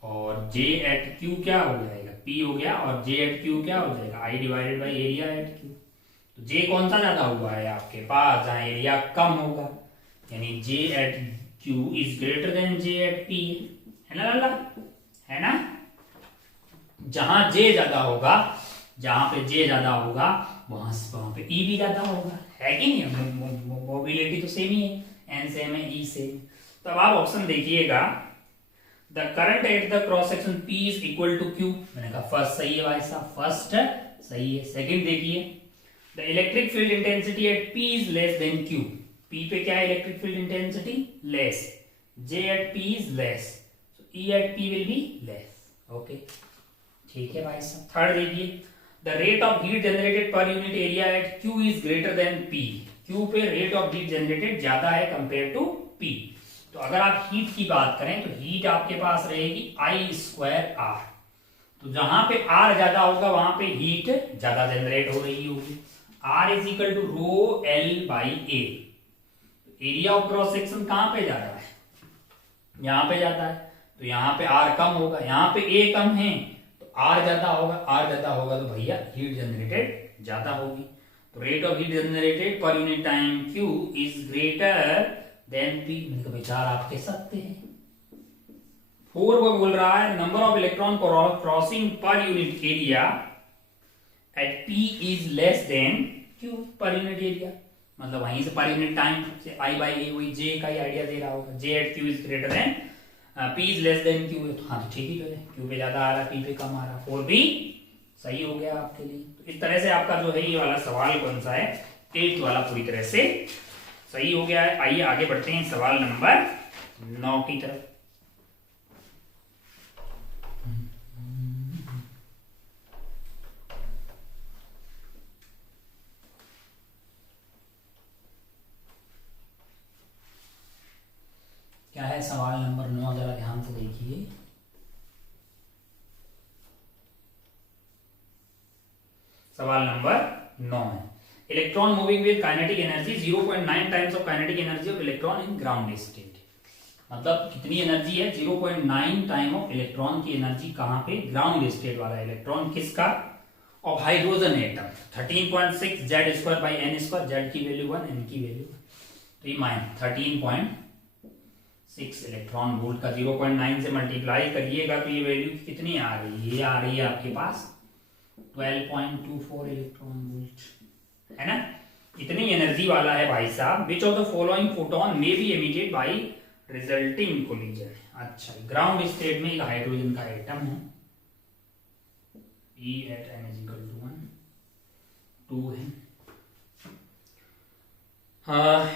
और J एट Q क्या हो जाएगा P हो गया, और J एट Q क्या हो जाएगा I divided by area at Q। तो J कौन सा ज्यादा हुआ है आपके पास, जहां एरिया कम होगा, यानी J at Q is greater than J at P, है ना लाला, है ना। जहां J ज्यादा होगा, जहां पे J ज्यादा होगा वहां पे E भी ज्यादा होगा, है कि नहीं, मोबिलिटी तो सेम ही है, N सेम है E सेम। तो अब आप ऑप्शन देखिएगा, the current at the cross section P is equal to Q, मैंने कहा फर्स्ट सही है भाई साहब, फर्स्ट सही है। सेकंड देखिए, the electric field intensity at P is less than Q, P पे क्या है electric field intensity less, J at P is less, E at P will be less, okay, ठीक है भाई साहब। थर्ड देखिए, the rate of heat generated per unit area at Q is greater than P, Q पे rate of heat generated ज्यादा है compared to P। तो अगर आप हीट की बात करें तो हीट आपके पास रहेगी I स्क्वायर R, तो जहां पे R ज्यादा होगा वहां पे हीट ज्यादा जनरेट हो रही होगी, R is equal to rho L by A। Area of cross section कहां पे जा रहा है, यहां पे जाता है, तो यहाँ पे R कम होगा, यहाँ पे A कम है तो R ज्यादा होगा, R ज्यादा होगा तो भैया हीट जनरेटेड ज्यादा होगी। तो rate of heat generated per unit time Q is greater than P, मतलब विचार आप कह सकते हैं। 4 वो बोल रहा है number of electron crossing per unit area at P is less than Q per unit area, मतलब वहीं से पर यूनिट टाइम से I बाई A वही J का ही आइडिया दे रहा होगा, J at Q is greater than P is less than Q है, तो हाँ ठीक ही तो है, Q पे ज्यादा आ रहा है P पे कम आ रहा है, 4 भी सही हो गया आपके लिए। तो इस तरह से आपका जो है ये वाला सवाल कौन सा है, 8th वाला पूरी तरह से सही हो गया है। आइए आगे बढ़ते हैं सवाल नंबर 9 की तरफ। क्या है सवाल नंबर 9, जरा ध्यान से देखिए। सवाल नंबर 9 है, electron moving with kinetic energy 0.9 times of kinetic energy of electron in ground state, मतलब कितनी एनर्जी है 0.9 टाइम ऑफ इलेक्ट्रॉन की एनर्जी कहां पे, ग्राउंड स्टेट वाला इलेक्ट्रॉन किसका, of hydrogen atom 13.6 Z square by N square, Z की value 1 N की वैल्यू, तो ये माइन 13.6 इलेक्ट्रॉन वोल्ट का 0.9 से मल्टीप्लाई करिएगा तो ये वैल्यू कितनी आ रही है, ये आ रही है आपके पास 12.24 इलेक्ट्रॉन वोल्ट, है ना। इतनी एनर्जी वाला है भाई साहब। Which of the following photon may be emitted by resulting collision, अच्छा ग्राउंड स्टेट में एक हाइड्रोजन का एटम है, E at n is equal to 1 2 है,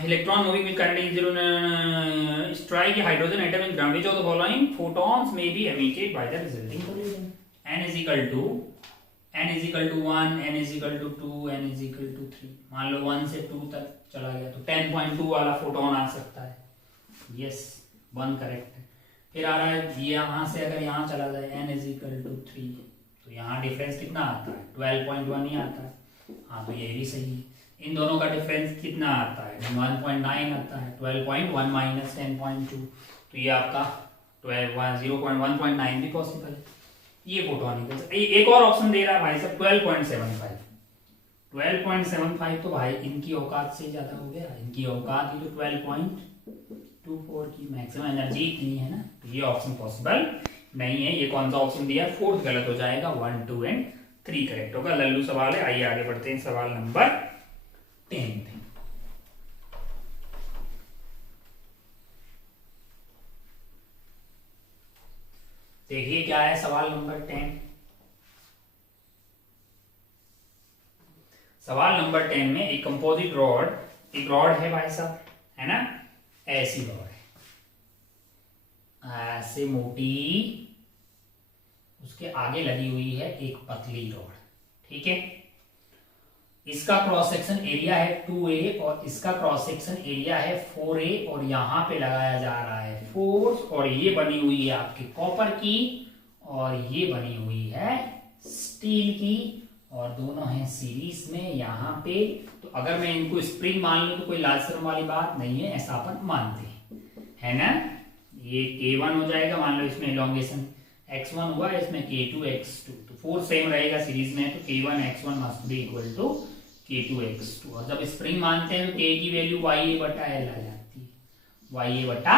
electron moving with kinetic zero strike hydrogen atom in ground, which of the following photons may be emitted by the resulting collision, n is equal to 1 n is equal to 2 n is equal to 3, मान लो 1 से 2 तक चला गया तो 10.2 वाला photon आ सकता है, yes 1 correct है। फिर आ रहा है यहाँ से अगर यहाँ चला जाए n is equal to 3 तो यहाँ डिफरेंस कितना आता है 12.1 ही आता है, हाँ तो ये भी सही है। इन दोनों का डिफरेंस कितना आता है 1.9 आता है, 12.1 माइनस 10.2 तो ये आपका 0.1.9 भी पॉसिबल है, ये फोटोन। एक और ऑप्शन दे रहा है भाई साहब 12.75 तो भाई इनकी औकात से ज्यादा हो गया, इनकी औकात ही तो 12.24 की मैक्सिमम एनर्जी इतनी है ना, तो ये ऑप्शन पॉसिबल नहीं है। ये कौन सा ऑप्शन दिया, 4th गलत हो जाएगा, 1 2 एंड 3 करेक्ट होगा। लल्लू सवाल है। आइए आगे बढ़ते हैं सवाल नंबर 10 पे। देखिए क्या है सवाल नंबर 10। सवाल नंबर 10 में एक कंपोजिट रॉड, एक रॉड है भाई साहब, है ना, ऐसी रॉड है, ऐसे मोटी, उसके आगे लगी हुई है एक पतली रॉड, ठीक है। इसका क्रॉस सेक्शन एरिया है 2a और इसका क्रॉस सेक्शन एरिया है 4a और यहां पे लगाया जा रहा है फोर्स, और ये बनी हुई है आपकी कॉपर की और ये बनी हुई है स्टील की, और दोनों हैं सीरीज में यहाँ पे। तो अगर मैं इनको स्प्रिंग मान लूं तो कोई लाज शर्म वाली बात नहीं है, ऐसा अपन मानते हैं, है ना। ये K1 हो जाएगा, मान लो इसमें इलोंगेशन x1 हुआ, इसमें K2 x2, तो फोर्स सेम रहेगा सीरीज में, तो K1 x1 must be equal to K2 x2। और जब स्प्रिंग मानते हैं तो K की वैल्यू YA बटा L आ जाती है, YA बटा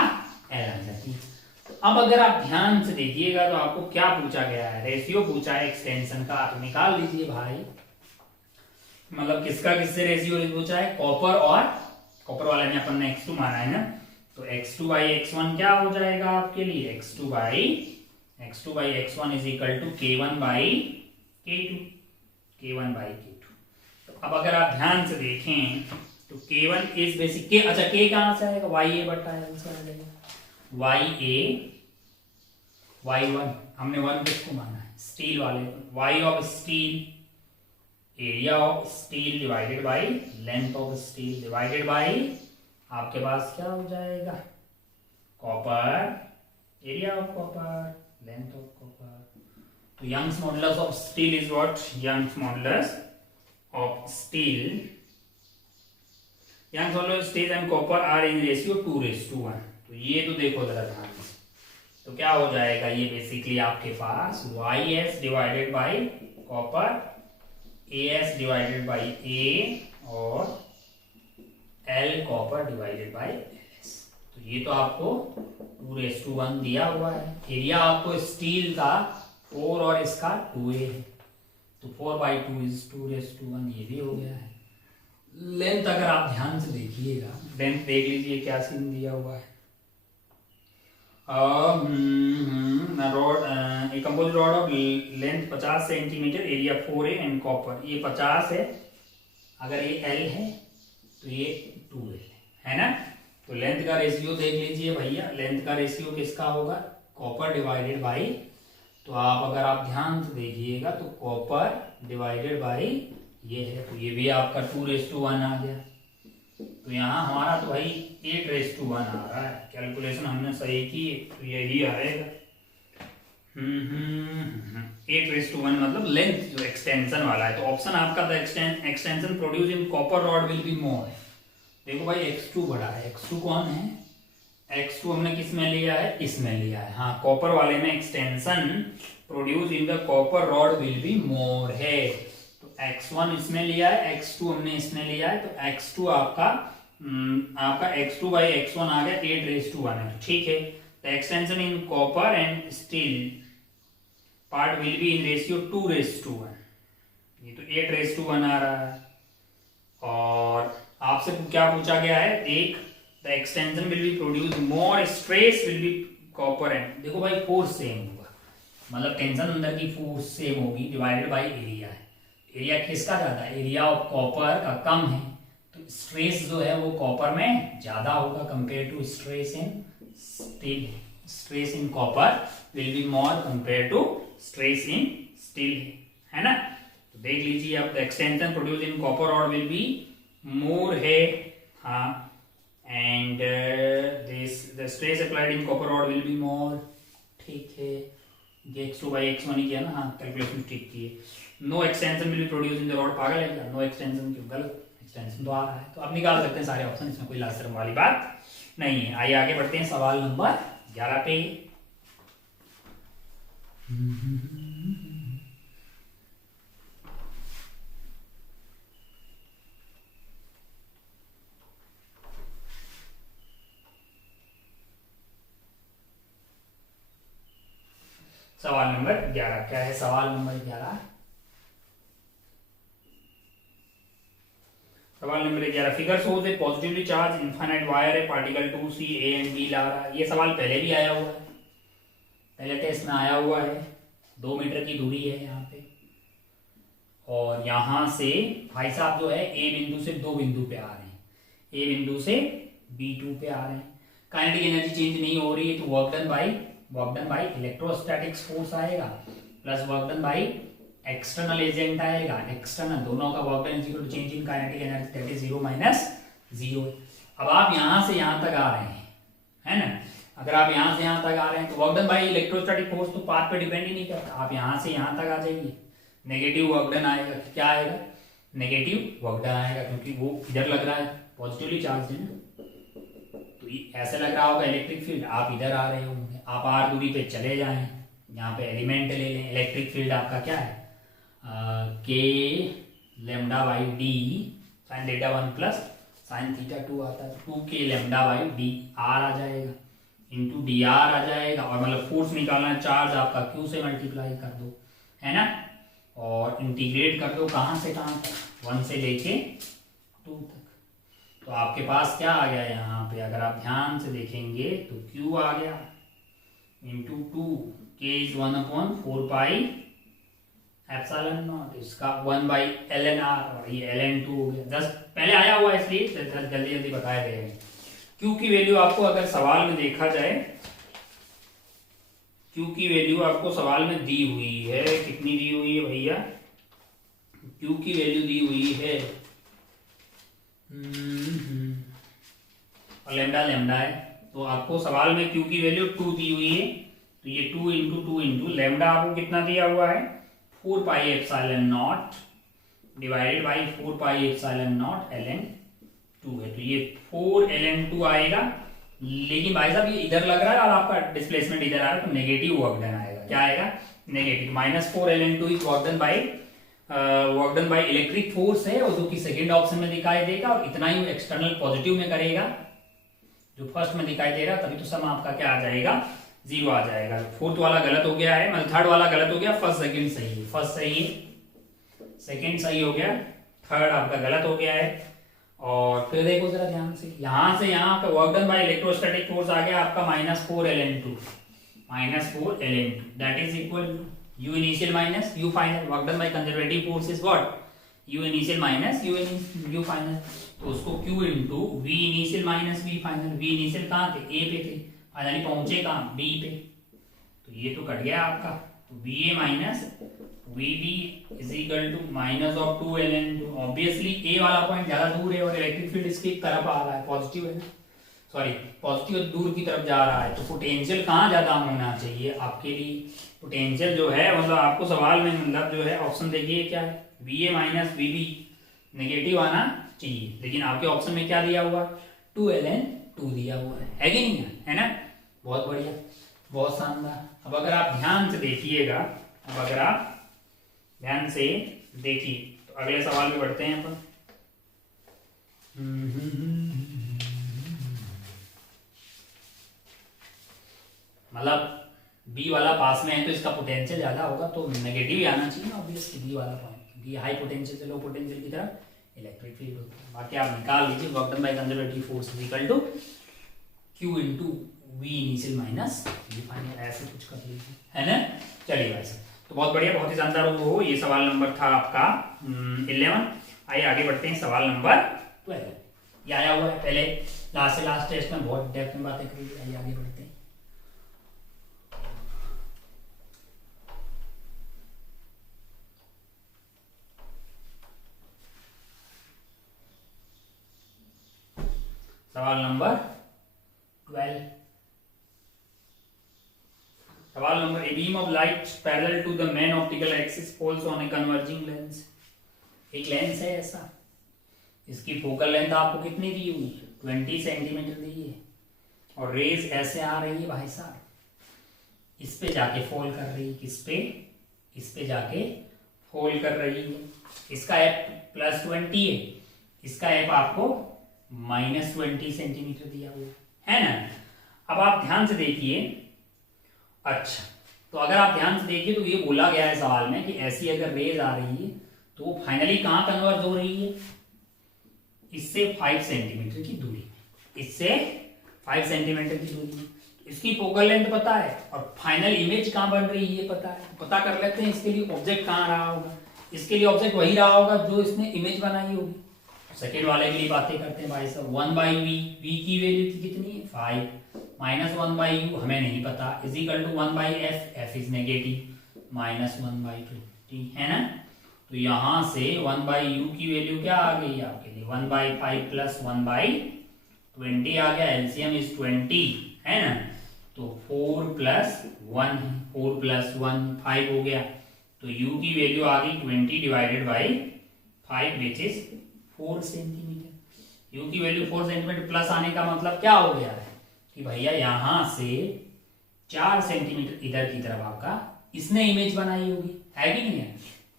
L आ जाती है। तो अब अगर आप ध्यान से देखिएगा तो आपको क्या पूछा गया है, रेशियो पूछा है एक्सटेंशन का, तो निकाल लीजिए भाई। मतलब किसका किससे रेशियो पूछा है, कॉपर और कॉपर वाले में अपन ने x2 माना है ना, तो x2 by x1 क्या हो जाएगा आपके लिए, x2 by x1 is equal to K1 by K2। तो अब अगर आप ध्यान से देखें तो K1 इज बेसिक K, अच्छा K कहां से आएगा, YA बटा L से आ जाएगा, Y1 हमने 1 किसको माना है, स्टील वाले, Y of steel, area of steel divided by length of steel divided by आपके पास क्या हो जाएगा, copper, area of copper, length of copper. तो Young's modulus of steel is what, Young's modulus of steel, Young's modulus of steel and copper are in ratio 2:1। तो ये तो देखो जरा ध्यान से, तो क्या हो जाएगा, ये बेसिकली आपके पास YS divided by copper, AS divided by A और L copper divided by LS। तो ये तो आपको 2:1 दिया हुआ है। एरिया आपको स्टील का 4 और इसका 2A है, तो 4/2 इज 2:1, ये भी हो गया है। लेंथ अगर आप ध्यान से देखिएगा, लेंथ देख लीजिए क्या सीन दिया हुआ है, रॉड, एक composite rod of length 50 centimetre, area 4A and copper, ये 50 है, अगर ये L है तो ये 2L है ना। तो लेंथ का रेशियो देख लीजिए भैया, लेंथ का रेशियो किसका होगा, कॉपर डिवाइडेड बाई, तो अगर आप ध्यान से देखिएगा तो कॉपर डिवाइडेड बाई ये है, तो ये भी आपका 2:1 आ गया। तो यहाँ हमारा तो भाई 8:1 आ रहा है, कैलकुलेशन हमने सही की तो यही आएगा। 8:1 मतलब लेंथ जो एक्सटेंशन वाला है, तो ऑप्शन आपका the extension produce in copper rod will be मोर। देखो भाई x2 बड़ा है, x2 कौन है, x2 हमने किस में लिया है, इसमें लिया है, हाँ कॉपर वाले में extension produce in the copper rod will be more है, तो x1 इसमें लिया है, x2 हमने इसमें लिया है, तो x2 आपका x2 by x1 आ गया 8:1 है, ठीक है। तो extension in copper and steel part will be in ratio 2:1, ये तो 8:1 आ रहा है। और आपसे क्या पूछा गया है, एक the extension will be produce more stress will be copper and, देखो भाई फोर्स सेम होगा, मतलब टेंशन अंदर की फोर्स सेम होगी, डिवाइडेड बाय एरिया है, एरिया किसका ज्यादा है, एरिया ऑफ कॉपर का कम है, तो स्ट्रेस जो है वो कॉपर में ज्यादा होगा compare to stress in steel, stress in copper will be more compare to stress in steel, है ना। तो देख लीजिए आप, the extension produce in copper rod will be more है, हाँ, and this the stress applied in copper rod will be more, ठीक है। ये x2 by x1 ही किया ना, हाँ कैलकुलेशन ठीक की है। No extension will be produce in the rod, पागल है क्या, नो एक्सटेंशन क्यों, गलत, एक्सटेंशन तो आ रहा है, तो आप निकाल सकते हैं सारे ऑप्शन, इसमें कोई लाजरम वाली बात नहीं है। आइए आगे बढ़ते हैं सवाल नंबर 11 पे। सवाल नंबर 11 क्या है, सवाल नंबर 11, सवाल number 11, figure shows A positively charge infinite wire A particle 2C A and B ला रहा है। ये सवाल पहले भी आया हुआ है, पहले टेस्ट में आया हुआ है, 2 मीटर की दूरी है यहाँ पे, और यहाँ से भाई साहब जो है ए बिंदु से 2 बिंदु पे आ रहे हैं, ए बिंदु से B2 पे आ रहे हैं। काइनेटिक एनर्जी चेंज नहीं हो रही है, तो work done by electrostatics force आएगा plus work done by external agent आएगा, एक्सटर्नल दोनों का work done equal to change in kinetic energy that is 0 minus 0। अब आप यहां से यहां तक आ रहे हैं, है ना, अगर आप यहां से यहां तक आ रहे हैं तो work done by electrostatic force तो पाथ पे डिपेंड ही नहीं करता। आप यहां से यहां तक आ जाइए, नेगेटिव वर्क डन आएगा, क्या आएगा, नेगेटिव वर्क डन आएगा, क्योंकि वो इधर लग रहा है, पॉजिटिवली चार्ज है ना, तो ऐसे लग रहा होगा इलेक्ट्रिक फील्ड, आप इधर आ रहे होंगे, आप आर दूरी पे चले जाएं, यहाँ पे एलिमेंट ले लें, इलेक्ट्रिक फील्ड आपका क्या है, के lambda by D sine theta 1 plus sine theta 2 आता है, 2 के लेमडा बाई डी आर आ जाएगा इंटू डी आर आ जाएगा, और मतलब फोर्स निकालना है, चार्ज आपका क्यू से मल्टीप्लाई कर दो, है ना, और इंटीग्रेट कर दो कहाँ से कहाँ तक, 1 से लेके 2 तक, तो आपके पास क्या आ गया यहाँ पे, अगर आप ध्यान से देखेंगे तो Q आ गया into 2 K is 1/4 pi epsilon not, इसका 1/ln(r) और ये ln2 हो गया। जस्ट पहले आया हुआ है इसलिए जल्दी जल्दी बताया गया है। Q की वैल्यू आपको अगर सवाल में देखा जाए, Q की वैल्यू आपको सवाल में दी हुई है, कितनी दी हुई है भैया, Q की वैल्यू दी हुई है और लेमडा लेमडा है, तो आपको सवाल में Q की वैल्यू 2 दी हुई है, तो ये 2 इंटू 2 इंटू लेमडा आपको कितना दिया हुआ है, 4 pi epsilon not divided by 4 pi epsilon not ln2 है, तो ये 4 ln2 आएगा, लेकिन भाई साहब ये इधर लग रहा है और आपका डिस्प्लेसमेंट इधर आ रहा है, तो नेगेटिव वर्क डन आएगा, क्या आएगा, negative, -4 ln2 is work done by electric force है, और जो कि सेकंड ऑप्शन में दिखाई देगा, और इतना ही एक्सटर्नल पॉजिटिव में करेगा, जो फर्स्ट में दिखाई दे रहा, तभी तो सम आपका क्या आ जाएगा, 0 आ जाएगा। फोर्थ वाला गलत हो गया है, मतलब थर्ड वाला गलत हो गया, फर्स्ट सेकंड सही है, फर्स्ट सही है, सेकंड सही हो गया, थर्ड आपका गलत हो गया है। और फिर देखो जरा ध्यान से यहाँ पे work done by electrostatic force आ गया आपका -4 ln2 that is equal to U initial minus U final, work done by conservative force is what, U initial minus U final, तो उसको Q into V initial minus V final, V initial कहाँ थे, A पे थे, finally पहुंचे कहाँ, B पे, तो ये तो कट गया आपका, तो VA माइनस VB is equal to -2 ln2, obviously A वाला पॉइंट ज्यादा दूर है और इलेक्ट्रिक फील्ड इसकी तरफ आ रहा है, पॉजिटिव है ना, सॉरी पॉजिटिव दूर की तरफ जा रहा है, तो पोटेंशियल कहाँ ज्यादा होना चाहिए आपके लिए, पोटेंशियल जो है मतलब आपको सवाल में मतलब जो है ऑप्शन देखिए क्या है, VA माइनस VB नेगेटिव आना चाहिए, लेकिन आपके ऑप्शन में क्या दिया हुआ, 2 ln2 दिया हुआ है कि नहीं है ना, बहुत बढ़िया, बहुत शानदार। अब अगर आप ध्यान से देखिएगा, अब अगर आप ध्यान से देखिए तो अगले सवाल पे बढ़ते हैं अपन। मतलब बी वाला पास में है तो इसका पोटेंशियल ज्यादा होगा, तो नेगेटिव ही आना चाहिए ऑब्वियसली बी वाला पॉइंट, क्योंकि हाई पोटेंशियल से लो पोटेंशियल की तरफ इलेक्ट्रिक फील्ड होता है। बाकी आप निकाल लीजिए, work done by conservative force is equal to Q into V initial minus V final, ऐसे कुछ कर लीजिए, है ना। चलिए भाई साहब, तो बहुत बढ़िया, बहुत ही शानदार हो, ये सवाल नंबर था आपका 11। आइए आगे बढ़ते हैं, सवाल नंबर 12 ये आया हुआ है, पहले लास्ट टेस्ट में बहुत डेप्थ में बातें करी, आइए आगे बढ़ते हैं। सवाल नंबर 12, सवाल number, a beam of light parallel to the main optical axis falls on a converging lens. एक लेंस है ऐसा, इसकी फोकल लेंथ आपको कितनी दी हुई, 20 सेंटीमीटर दी है, और रेज ऐसे आ रही है भाई साहब, इस पे जाके फॉल कर रही है, किस पे, इस पे जाके फॉल कर रही है, इसका एफ +20 है, इसका एफ आपको -20 सेंटीमीटर दिया हुआ है ना। अब आप ध्यान से देखिए, अच्छा तो अगर आप ध्यान से देखिए तो ये बोला गया है सवाल में कि ऐसी अगर रेज आ रही है तो वो फाइनली कहां कन्वर्ज हो रही है, इससे 5 सेंटीमीटर की दूरी में, इससे 5 सेंटीमीटर की दूरी में, इसकी फोकल लेंथ पता है और फाइनल इमेज कहाँ बन रही है ये पता है, पता कर लेते हैं इसके लिए ऑब्जेक्ट कहाँ रहा होगा। इसके लिए ऑब्जेक्ट वही रहा होगा जो इसने इमेज बनाई होगी। सेकेंड वाले के लिए बातें करते हैं भाई साहब। 1/v, v की वैल्यू कितनी है 5, माइनस 1/u हमें नहीं पता, is equal to 1/f, f is negative, minus 1/2, ठीक है ना। तो यहां से 1/u की वैल्यू क्या आ गई आपके लिए 1/5 प्लस 1/20 आ गया, एलसीएम इज 20 है ना। तो 4 प्लस 1, 4 प्लस 1 5 हो गया, तो u की वैल्यू आ गई 20 divided by 5 which is 4 centimetre. u की वैल्यू 4 सेंटीमीटर प्लस आने का मतलब क्या हो गया है कि भैया यहां से 4 सेंटीमीटर इधर की तरफ आपका इसने इमेज बनाई होगी, है कि नहीं है।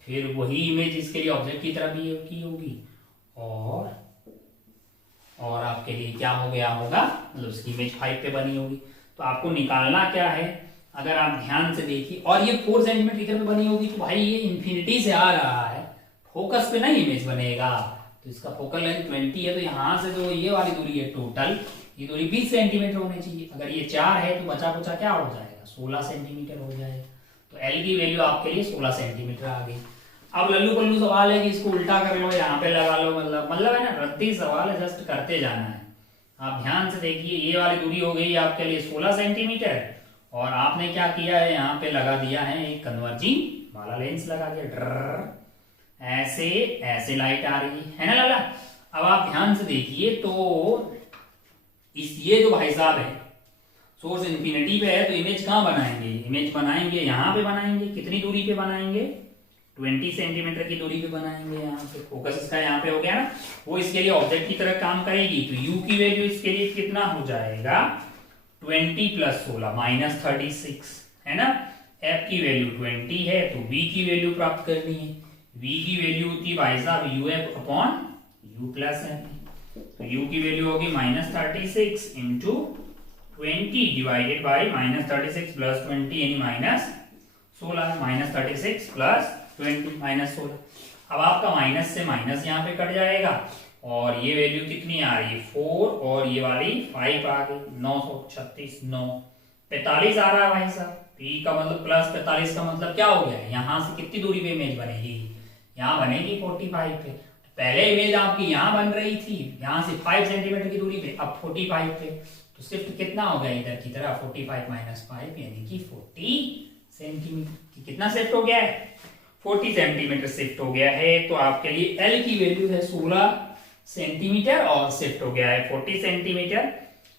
फिर वही इमेज इसके लिए ऑब्जेक्ट की तरफ भी की होगी और आपके लिए क्या हो गया होगा, मतलब उसकी इमेज 5 पे बनी होगी। तो आपको निकालना क्या है, अगर आप ध्यान से देखिए, और ये 4 सेंटीमीटर इधर पे बनी होगी तो भाई ये इंफिनिटी से आ रहा है, फोकस पे नहीं इमेज बनेगा। तो इसका फोकल लेंथ 20 है, तो यहां से जो ये वाली दूरी है टोटल, ये दूरी 20 सेंटीमीटर होनी चाहिए। अगर ये 4 है तो बचा कुचा क्या हो जाएगा 16 सेंटीमीटर हो जाएगा। तो एल की वैल्यू आपके लिए 16 सेंटीमीटर आ गई। अब लल्लू पल्लू सवाल है कि इसको उल्टा कर लो, यहाँ पे लगा लो, मतलब है ना, रद्दी सवाल है, जस्ट करते जाना है। आप ध्यान से देखिए, ये वाली दूरी हो गई आपके लिए 16 सेंटीमीटर और आपने क्या किया है, यहाँ पे लगा दिया है एक कन्वर्जिंग वाला लेंस लगा दिया, ड्रर ऐसे ऐसे लाइट आ रही है ना लाला। अब आप ध्यान से देखिए तो ये जो भाई साहब है सोर्स इंफिनिटी पे है, तो इमेज कहाँ बनाएंगे, इमेज बनाएंगे यहाँ पे बनाएंगे, कितनी दूरी पे बनाएंगे 20 सेंटीमीटर की दूरी पे बनाएंगे। यहाँ पे फोकस इसका यहाँ पे हो गया ना, वो इसके लिए ऑब्जेक्ट की तरह काम करेगी। तो u की वैल्यू इसके लिए कितना हो जाएगा 20 प्लस 16 माइनस 36 है ना। f की वैल्यू 20 है, तो v की वैल्यू प्राप्त करनी है। v की वैल्यू होती भाई साहब uf upon u plus f। तो u की वैल्यू होगी minus 36 into 20 divided by minus 36 plus 20 यानी माइनस 16, माइनस 36 प्लस 20 माइनस 16। अब आपका माइनस से माइनस यहाँ पे कट जाएगा और ये वैल्यू कितनी आ रही है 4 और ये वाली 5 आ गई, 936 9 45 आ रहा है भाई साहब। p का मतलब प्लस 45 का मतलब क्या हो गया, यहाँ से कितनी दूरी पे इमेज बनेगी, यहाँ बनेगी 45 पे। पहले इमेज आपकी यहाँ बन रही थी, यहाँ से 5 सेंटीमीटर की दूरी पे, अब 45 पे। तो शिफ्ट कितना हो गया इधर की तरह 45 माइनस 5 यानी कि 40 सेंटीमीटर। कितना शिफ्ट हो गया है 40 सेंटीमीटर शिफ्ट हो गया है। तो आपके लिए L की वैल्यू है 16 सेंटीमीटर और शिफ्ट हो गया है 40 centimetre.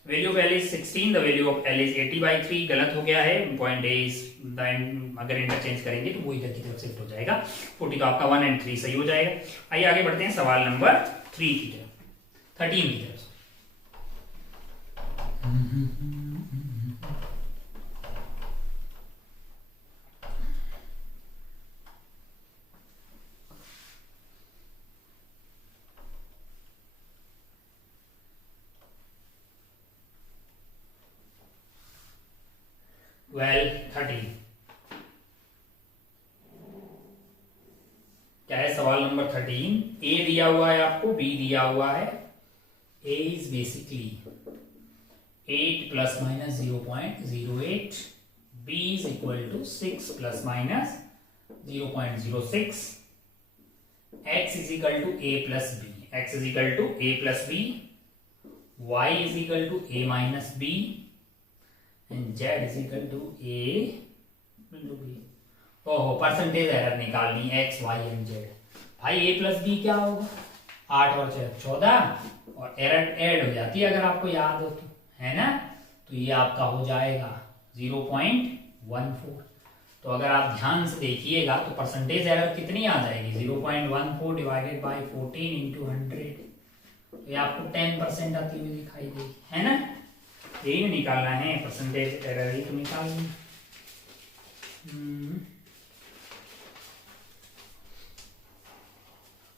Value of L is 16, the value of L is 80/3। गलत हो गया है, पॉइंट ए इज, अगर इंटरचेंज करेंगे तो वो इधर की तरफ शिफ्ट हो जाएगा। 40 तो आपका 1 और 3 सही हो जाएगा। आइए आगे बढ़ते हैं सवाल नंबर 3 की तरफ, 13 की तरफ। वेल 13 क्या है सवाल नंबर 13। ए दिया हुआ है आपको, बी दिया हुआ है। A is basically 8 plus minus 0.08, B is equal to 6 plus minus 0.06, x is equal to A plus B, x is equal to A plus B, y is equal to A minus B and z is equal to a into b। ओहो percentage error निकालनी x y and z। भाई a plus B क्या होगा 8 और 14 और error add हो जाती है अगर आपको याद हो तो, है ना। तो ये आपका हो जाएगा 0.14। तो अगर आप ध्यान से देखिएगा तो परसेंटेज एरर कितनी आ जाएगी 0.14 डिवाइडेड बाई 14 इंटू 100। तो ये आपको 10% आती हुई दिखाई देगी, है ना। यही निकालना है, परसेंटेज एरर ही तो निकालनी।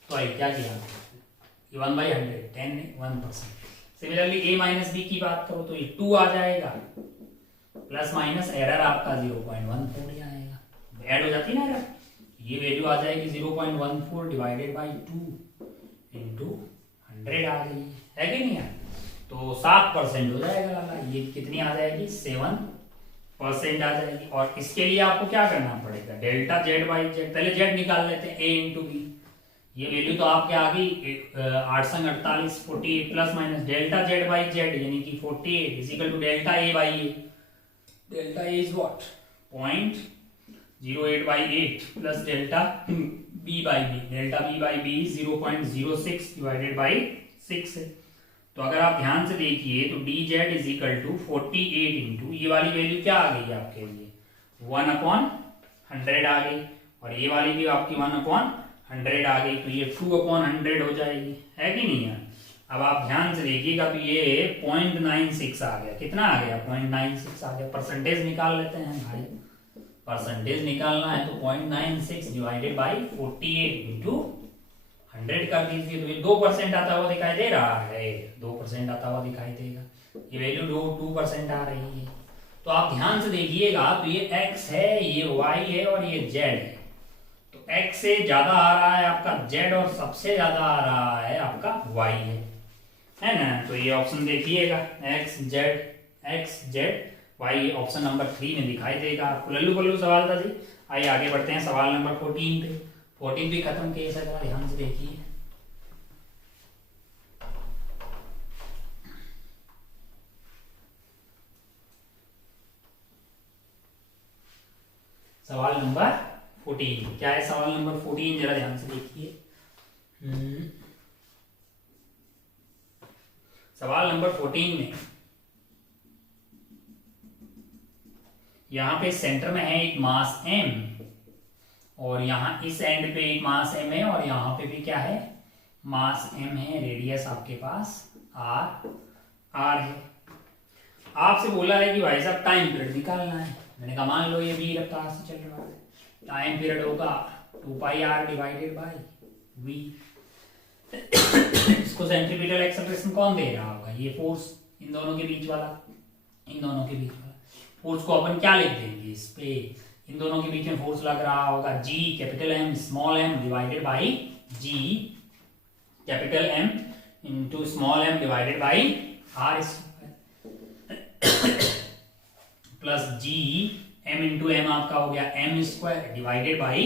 तो आई क्या किया 1/100 10 1%। सिमिलरली a माइनस बी की बात करो तो ये 2 आ जाएगा, प्लस माइनस एरर आपका 0.14 ही आएगा, ऐड हो जाती ना एरर। ये वैल्यू आ जाएगी 0.14 डिवाइडेड बाई 2 इंटू 100 आ गई है कि नहीं है। तो 7% हो जाएगा लाला। ये कितनी आ जाएगी? 7% आ जाएगी। और इसके लिए आपको क्या करना पड़ेगा? डेल्टा जेड बाई जेड, पहले जेड निकाल लेते हैं, ए इंटू बी। ये वैल्यू तो आपके आ गई 8 संग 48, 48 plus minus delta Z by Z यानी कि 48 is equal to delta A by A. Delta A is what? 0.08 by 8 plus delta B by B. Delta B by B 0.06 divided by 6 है। तो अगर आप ध्यान से देखिए तो D Z is equal to 48 into ये वाली वैल्यू क्या आ गई आपके लिए? 1/100 आ गई। और ये वाली भी आपकी 1/100 आ गई। तो ये 2/100 हो जाएगी, है कि नहीं यार? अब आप ध्यान से देखिएगा तो ये 0.96 आ गया। कितना आ गया? 0.96 आ गया। परसेंटेज निकाल लेते हैं भाई। परसेंटेज निकालना है तो 0.96 डिवाइडेड बाई 48 इंटू 100 कर दीजिए। तो ये 2% आता हुआ दिखाई दे रहा है। 2% आता हुआ दिखाई देगा। ये वैल्यू 2% आ रही है। तो आप ध्यान से देखिएगा तो ये x है, ये y है और ये z है। तो x से ज्यादा आ रहा है आपका z और सबसे ज्यादा आ रहा है आपका y है ना? तो ये ऑप्शन देखिएगा x z y option number 3 में दिखाई देगा आपको। लल्लू पल्लू सवाल था जी। आइए आगे बढ़ते हैं सवाल नंबर 14 पे। 14 भी खत्म किए सर, ध्यान से देखिए। सवाल नंबर 14 क्या है? सवाल नंबर 14 जरा ध्यान से देखिए। सवाल नंबर 14 में यहां पे सेंटर में है एक मास m और यहां इस एंड पे एक मास m है और यहां पे भी क्या है? मास m है। रेडियस आपके पास r है। आपसे बोला है कि भाई साहब टाइम पीरियड निकालना है। मैंने कहा मान लो ये v रफ्तार से चल रहा है, टाइम पीरियड होगा 2πr डिवाइडेड बाई v। इसको सेंट्रीपिटल एक्सेलरेशन कौन दे रहा होगा? ये फोर्स इन दोनों के बीच वाला, इन दोनों के बीच वाला फोर्स को अपन क्या लिख देंगे? इस पे इन दोनों के बीच में फोर्स लग रहा होगा G capital M small m divided by G capital M into small m divided by R plus G M into M आपका हो गया M स्क्वायर डिवाइडेड बाई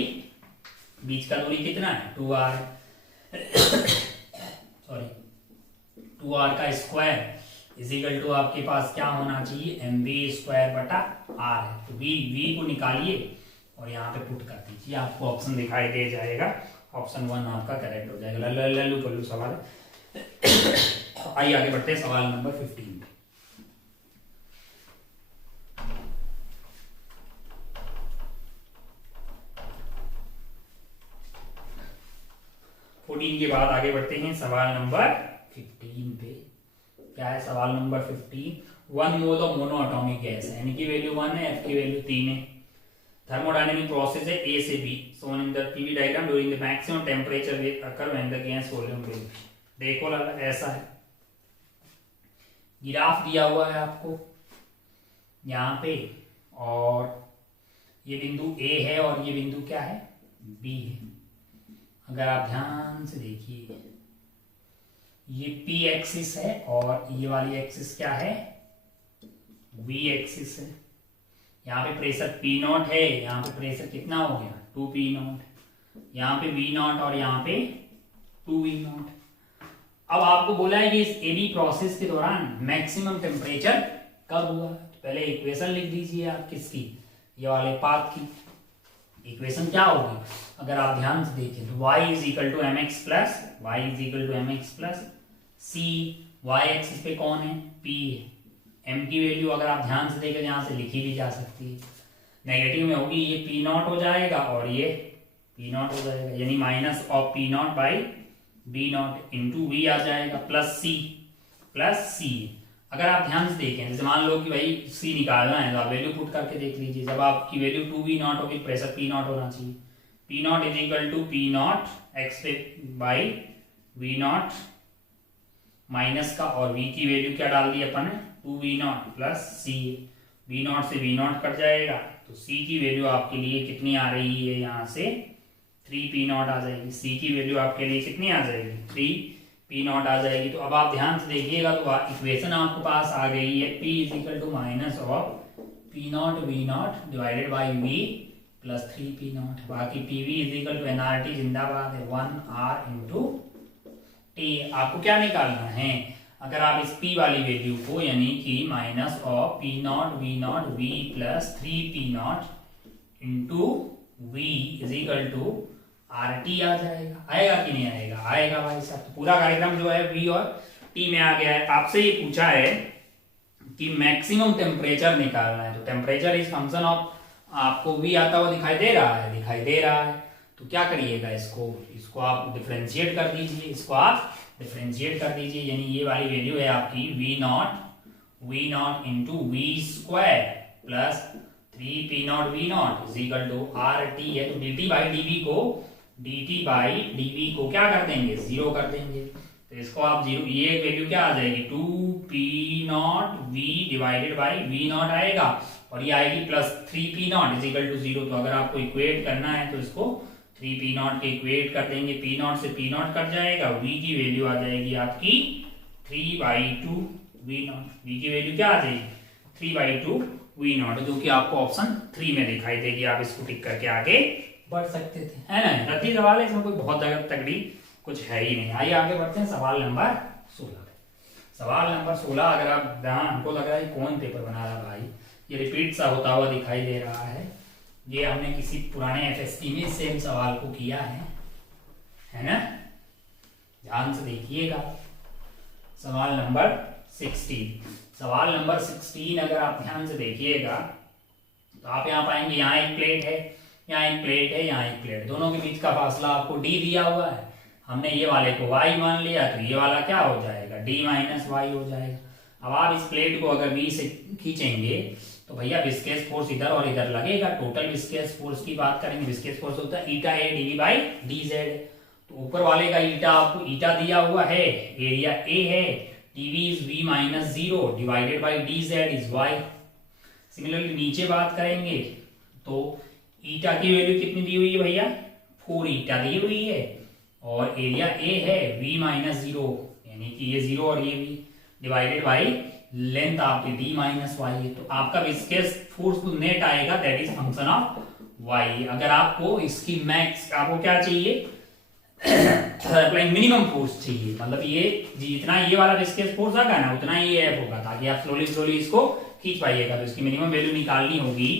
बीच का दूरी कितना है? 2r सॉरी 2r का स्क्वायर इज इक्वल टू आपके पास क्या होना चाहिए? mv स्क्वायर बटा r है। तो v को निकालिए और यहाँ पे पुट कर दीजिए, आपको ऑप्शन दिखाई दे जाएगा। ऑप्शन 1 आपका करेक्ट हो जाएगा। लल्लू पल्लू सवाल है। आइए आगे बढ़ते हैं सवाल नंबर 15 पे। के बाद आगे बढ़ते हैं सवाल नंबर 15 पे। क्या है सवाल number 15? 1 mole of mono atomic gas है, एन की वैल्यू 1 है, एफ की वैल्यू 3 है। थर्मोडायनेमिक प्रोसेस है ए से B shown in the PV diagram during the maximum temperature will occur when the gas volume will। देखो ऐसा है, ग्राफ दिया हुआ है आपको यहाँ पे, और ये बिंदु ए है और ये बिंदु क्या है? बी है। अगर आप ध्यान से देखिए ये P एक्सिस है और ये वाली एक्सिस क्या है? V एक्सिस है। यहाँ पे प्रेशर P0 है, यहाँ पे प्रेशर कितना हो गया? 2P0, यहाँ पे V0 और यहाँ पे 2V0। अब आपको बोला है कि इस एडी प्रोसेस के दौरान मैक्सिमम टेम्परेचर कब हुआ? तो पहले इक्वेशन लिख दीजिए आप किसकी? ये वाले पाथ की। इक्वेशन क्या होगी अगर आप ध्यान से देखें तो y is equal to M X plus Y is equal to M X plus C. Y axis पे कौन है? P है। m की वैल्यू अगर आप ध्यान से देखें यहाँ से लिखी भी जा सकती है, नेगेटिव में होगी, ये P0 हो जाएगा और ये P0 हो जाएगा, यानी minus of P0 by B0 into V आ जाएगा प्लस सी। अगर आप ध्यान से देखें जैसे मान लो कि भाई C निकालना है तो आप वैल्यू पुट करके देख लीजिए। जब आपकी वैल्यू 2V0 होगी प्रेशर P0 होना चाहिए। P0 is equal to P0 X by V0 minus का, और V की वैल्यू क्या डाल दी अपन 2V0 प्लस C। V0 से V0 कट जाएगा तो C की वैल्यू आपके लिए कितनी आ रही है? यहाँ से 3P0 आ जाएगी। C की वैल्यू आपके लिए कितनी आ जाएगी? पी नॉट आ जाएगी। तो अब आप ध्यान से देखिएगा तो इक्वेशन आपके पास आ गई है, P is equal to minus of P not V not divided by V plus 3 P not. बाकी P V is equal to nRT जिंदाबाद है 1R इंटू टी। आपको क्या निकालना है, अगर आप इस P वाली वैल्यू को यानी कि minus of P not V plus 3 P naught into V is equal to RT आ जाएगा। आएगा कि नहीं आएगा? आएगा भाई साहब। तो पूरा कार्यक्रम जो है V और T में आ गया है। आपसे ये पूछा है कि मैक्सिमम टेम्परेचर निकालना है, तो टेम्परेचर इज फंक्शन ऑफ, आपको V आता हुआ दिखाई दे रहा है, दिखाई दे रहा है। तो क्या करिएगा, इसको आप डिफरेंशिएट कर दीजिए, इसको आप डिफरेंशिएट कर दीजिए, यानी ये वाली वैल्यू है आपकी V naught into V square plus 3 P not V naught is equal to RT है। तो dt बाई dv को क्या कर देंगे, 0 कर देंगे। तो इसको आप 0, ये वैल्यू क्या आ जाएगी 2 P not V divided by V naught आएगा, और ये आएगी plus 3 P naught is equal to 0। तो अगर आपको इक्वेट करना है तो इसको 3 पी नॉट के इक्वेट कर देंगे, पी नॉट से पी नॉट कट जाएगा, वी की वैल्यू आ जाएगी आपकी 3/2 वी नॉट। वी की वैल्यू क्या आ जाएगी 3/2 वी नॉट, जो कि आपको ऑप्शन 3 में दिखाई देगी। आप इसको टिक करके आगे बढ़ सकते थे, है ना। रत्ती सवाल है, इसमें कोई बहुत तगड़ी कुछ है ही नहीं। आइए आगे बढ़ते हैं सवाल नंबर 16। सवाल नंबर 16, अगर आप ध्यान, हमको लग रहा है कौन पेपर बना रहा भाई, ये रिपीट सा होता हुआ दिखाई दे रहा है। ये हमने किसी पुराने FST में सेम सवाल को किया है ना। ध्यान से देखिएगा सवाल नंबर 16। सवाल नंबर 16 अगर आप ध्यान से देखिएगा तो आप यहाँ पाएंगे, यहाँ एक प्लेट है, यहाँ एक प्लेट है, यहाँ एक प्लेट, दोनों के बीच का फासला आपको d दिया हुआ है। हमने ये वाले को y मान लिया, तो ये वाला क्या हो जाएगा d माइनस वाई हो जाएगा। अब आप इस प्लेट को अगर B से खींचेंगे तो भैया विस्केस फोर्स इधर और इधर लगेगा। टोटल विस्केस फोर्स की बात करेंगे, विस्केस फोर्स होता है ईटा A dV बाई dz। तो ऊपर वाले का ईटा, आपको ईटा दिया हुआ है, एरिया A है, dV is v minus 0 divided by dz is y। Similarly नीचे बात करेंगे तो ईटा की वैल्यू कितनी दी हुई है भैया, 4 ईटा दी हुई है, और एरिया A है v माइनस 0, यानी कि ये 0 और ये v डिवाइडेड बाई लेंथ आपकी d माइनस वाई है। तो आपका विस्केस फोर्स तो नेट आएगा, that is function of y। अगर आपको इसकी मैक्स, आपको क्या चाहिए मिनिमम फोर्स चाहिए, मतलब ये जितना ये वाला विस्केस फोर्स आएगा ना उतना ही ये F होगा, ताकि आप स्लोली इसको खींच पाइएगा। तो इसकी मिनिमम वैल्यू निकालनी होगी।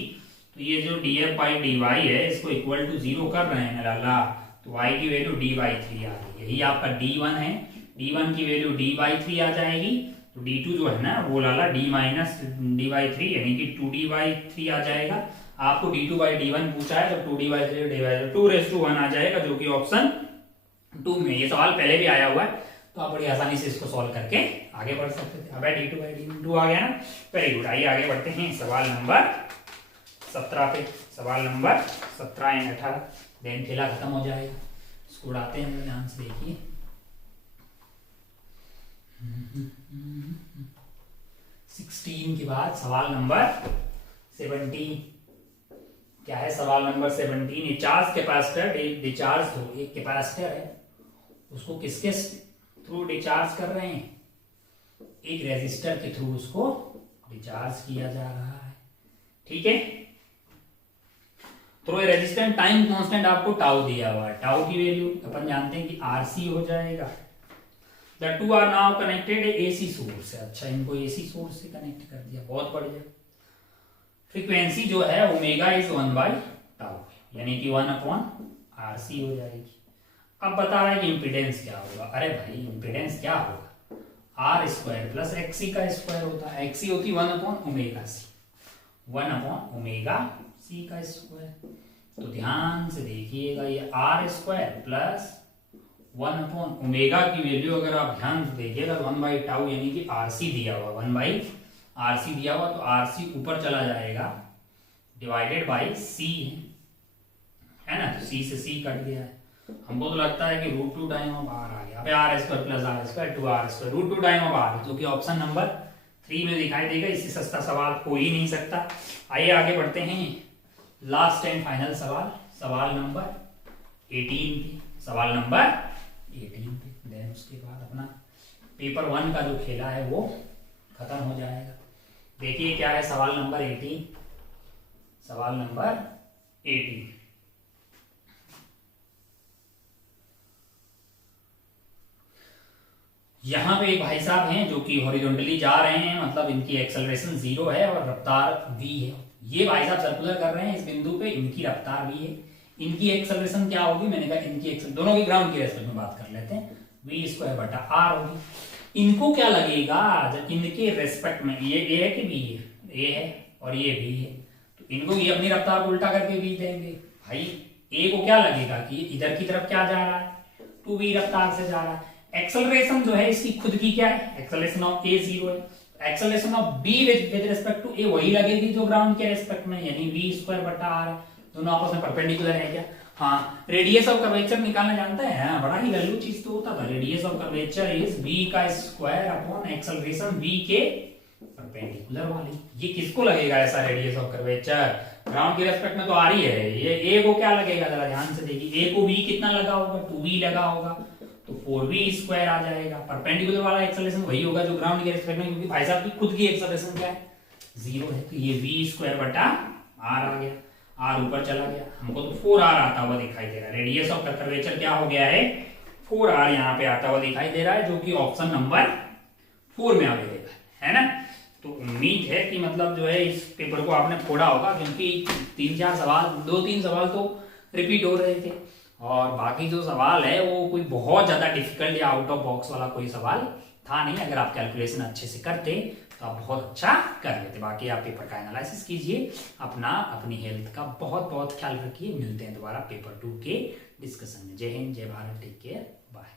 तो ये जो dF बाई dy है, इसको इक्वल टू 0 कर रहे हैं लाला, तो y की वैल्यू d/3 आ गई। यही आपका d1 है, d1 की वैल्यू d/3 आ जाएगी। तो d2 जो है ना वो लाला d माइनस d/3 यानी कि 2d/3 आ जाएगा। आपको d2/d1 पूछा है, तो 2d/3 2/1 आ जाएगा, जो कि ऑप्शन 2 में। ये सवाल पहले भी आया हुआ है, तो आप बड़ी आसानी से इसको सॉल्व करके आगे बढ़ सकते थे। अब d2/d2 आ गया ना, वेरी गुड। आइए आगे बढ़ते हैं सवाल नंबर 17 पे। सवाल नंबर 17 एंड 18, देन खेला खत्म हो जाएगा। इसको उड़ाते हैं, ध्यान से देखिए। 16 के बाद सवाल नंबर 17 क्या है? सवाल नंबर 17, चार्ज कैपेसिटर डिचार्ज हो, एक कैपेसिटर है, उसको किसके थ्रू डिचार्ज कर रहे हैं? एक रेजिस्टर के थ्रू उसको डिचार्ज किया जा रहा है, ठीक है। तो रेजिस्टेंस टाइम कांस्टेंट आपको टाउ दिया हुआ है, टाउ की वैल्यू अपन जानते हैं कि RC हो जाएगा। The two are now connected AC source है। अच्छा, इनको AC सोर्स से कनेक्ट कर दिया, बहुत बढ़िया। फ्रीक्वेंसी जो है ओमेगा इज 1/टाउ, यानी कि 1/RC हो जाएगी। अब बता रहा है कि इम्पीडेंस क्या होगा। अरे भाई इम्पीडेंस क्या होगा, R² प्लस XC का स्क्वायर होता है। XC होती 1/ωc, 1/ωc का स्क्वायर। तो ध्यान से देखिएगा, ये R² प्लस 1/ओमेगा की वैल्यू अगर आप ध्यान से देखिएगा, 1/टाउ यानी कि RC दिया हुआ, 1/RC दिया हुआ, तो RC ऊपर चला जाएगा डिवाइडेड बाई C है ना। तो C से C कट गया है। हमको तो लगता है कि √2 टाइम ऑफ R आ गया। अबे R² plus R² 2R², √2 time of R, जो कि ऑप्शन नंबर 3 में दिखाई देगा। इससे सस्ता सवाल हो ही नहीं सकता। आइए आगे बढ़ते हैं, लास्ट एंड फाइनल सवाल, सवाल नंबर 18 की। सवाल नंबर 18 पे। देन उसके बाद अपना पेपर 1 का जो खेला है वो खत्म हो जाएगा। देखिए क्या है सवाल नंबर 18। सवाल नंबर 18, यहाँ पे एक भाई साहब हैं जो कि हॉरिजॉन्टली जा रहे हैं, मतलब इनकी एक्सेलरेशन 0 है और रफ्तार v है। ये भाई साहब सर्कुलर कर रहे हैं इस बिंदु पे, इनकी रफ्तार v है। इनकी एक्सेलरेशन क्या होगी, मैंने कहा इनकी दोनों की ग्राउंड की रेस्पेक्ट में बात कर लेते हैं, v स्क्वायर बटा r होगी। इनको क्या लगेगा जब इनके रेस्पेक्ट में, ये a है कि b है, a है और ये b है, तो इनको ये अपनी रफ्तार को उल्टा करके v देंगे। भाई a को क्या लगेगा कि इधर की तरफ क्या जा रहा है, 2v रफ्तार से जा रहा है। एक्सेलरेशन जो है इसकी खुद की क्या है, एक्सेलरेशन ऑफ a 0 है, acceleration of b with respect to a वही लगेगी जो ग्राउंड के रिस्पेक्ट में, यानी v स्क्वायर बटा r है। दोनों आपस में परपेंडिकुलर है क्या? हाँ, रेडियस ऑफ कर्वेचर निकालना जानते हैं। हाँ, बड़ा ही वैल्यू चीज तो होता था। Radius of curvature is v का स्क्वायर अपॉन एक्सेलरेशन v के परपेंडिकुलर वाली। ये किसको लगेगा ऐसा रेडियस ऑफ कर्वेचर? ग्राउंड के रेस्पेक्ट में तो आ रही है। ये a को क्या लगेगा, जरा ध्यान से देखिए, a को v कितना लगा होगा, 2v लगा होगा, तो 4v स्क्वायर आ जाएगा। परपेंडिकुलर वाला एक्सेलरेशन वही होगा जो ग्राउंड के रिस्पेक्ट में, क्योंकि भाई साहब की खुद की एक्सेलरेशन क्या है, 0 है, तो ये v स्क्वायर बटा r आ गया। r ऊपर चला गया, हमको तो 4r आता हुआ दिखाई दे रहा है। रेडियस ऑफ कर्वेचर क्या हो गया है, 4r यहाँ पे आता हुआ दिखाई दे रहा है, जो कि ऑप्शन नंबर 4 में अवेलेबल है ना। तो उम्मीद है कि मतलब जो है इस पेपर को आपने फोड़ा होगा, क्योंकि 3-4 सवाल, 2-3 सवाल तो रिपीट हो रहे थे, और बाकी जो सवाल है वो कोई बहुत ज्यादा डिफिकल्ट या आउट ऑफ बॉक्स वाला कोई सवाल था नहीं। अगर आप कैलकुलेशन अच्छे से करते तो आप बहुत अच्छा कर लेते। बाकी आप पेपर का एनालिसिस कीजिए, अपनी हेल्थ का बहुत बहुत ख्याल रखिए। मिलते हैं दोबारा पेपर 2 के डिस्कशन में। जय हिंद, जय भारत, टेक केयर, बाय।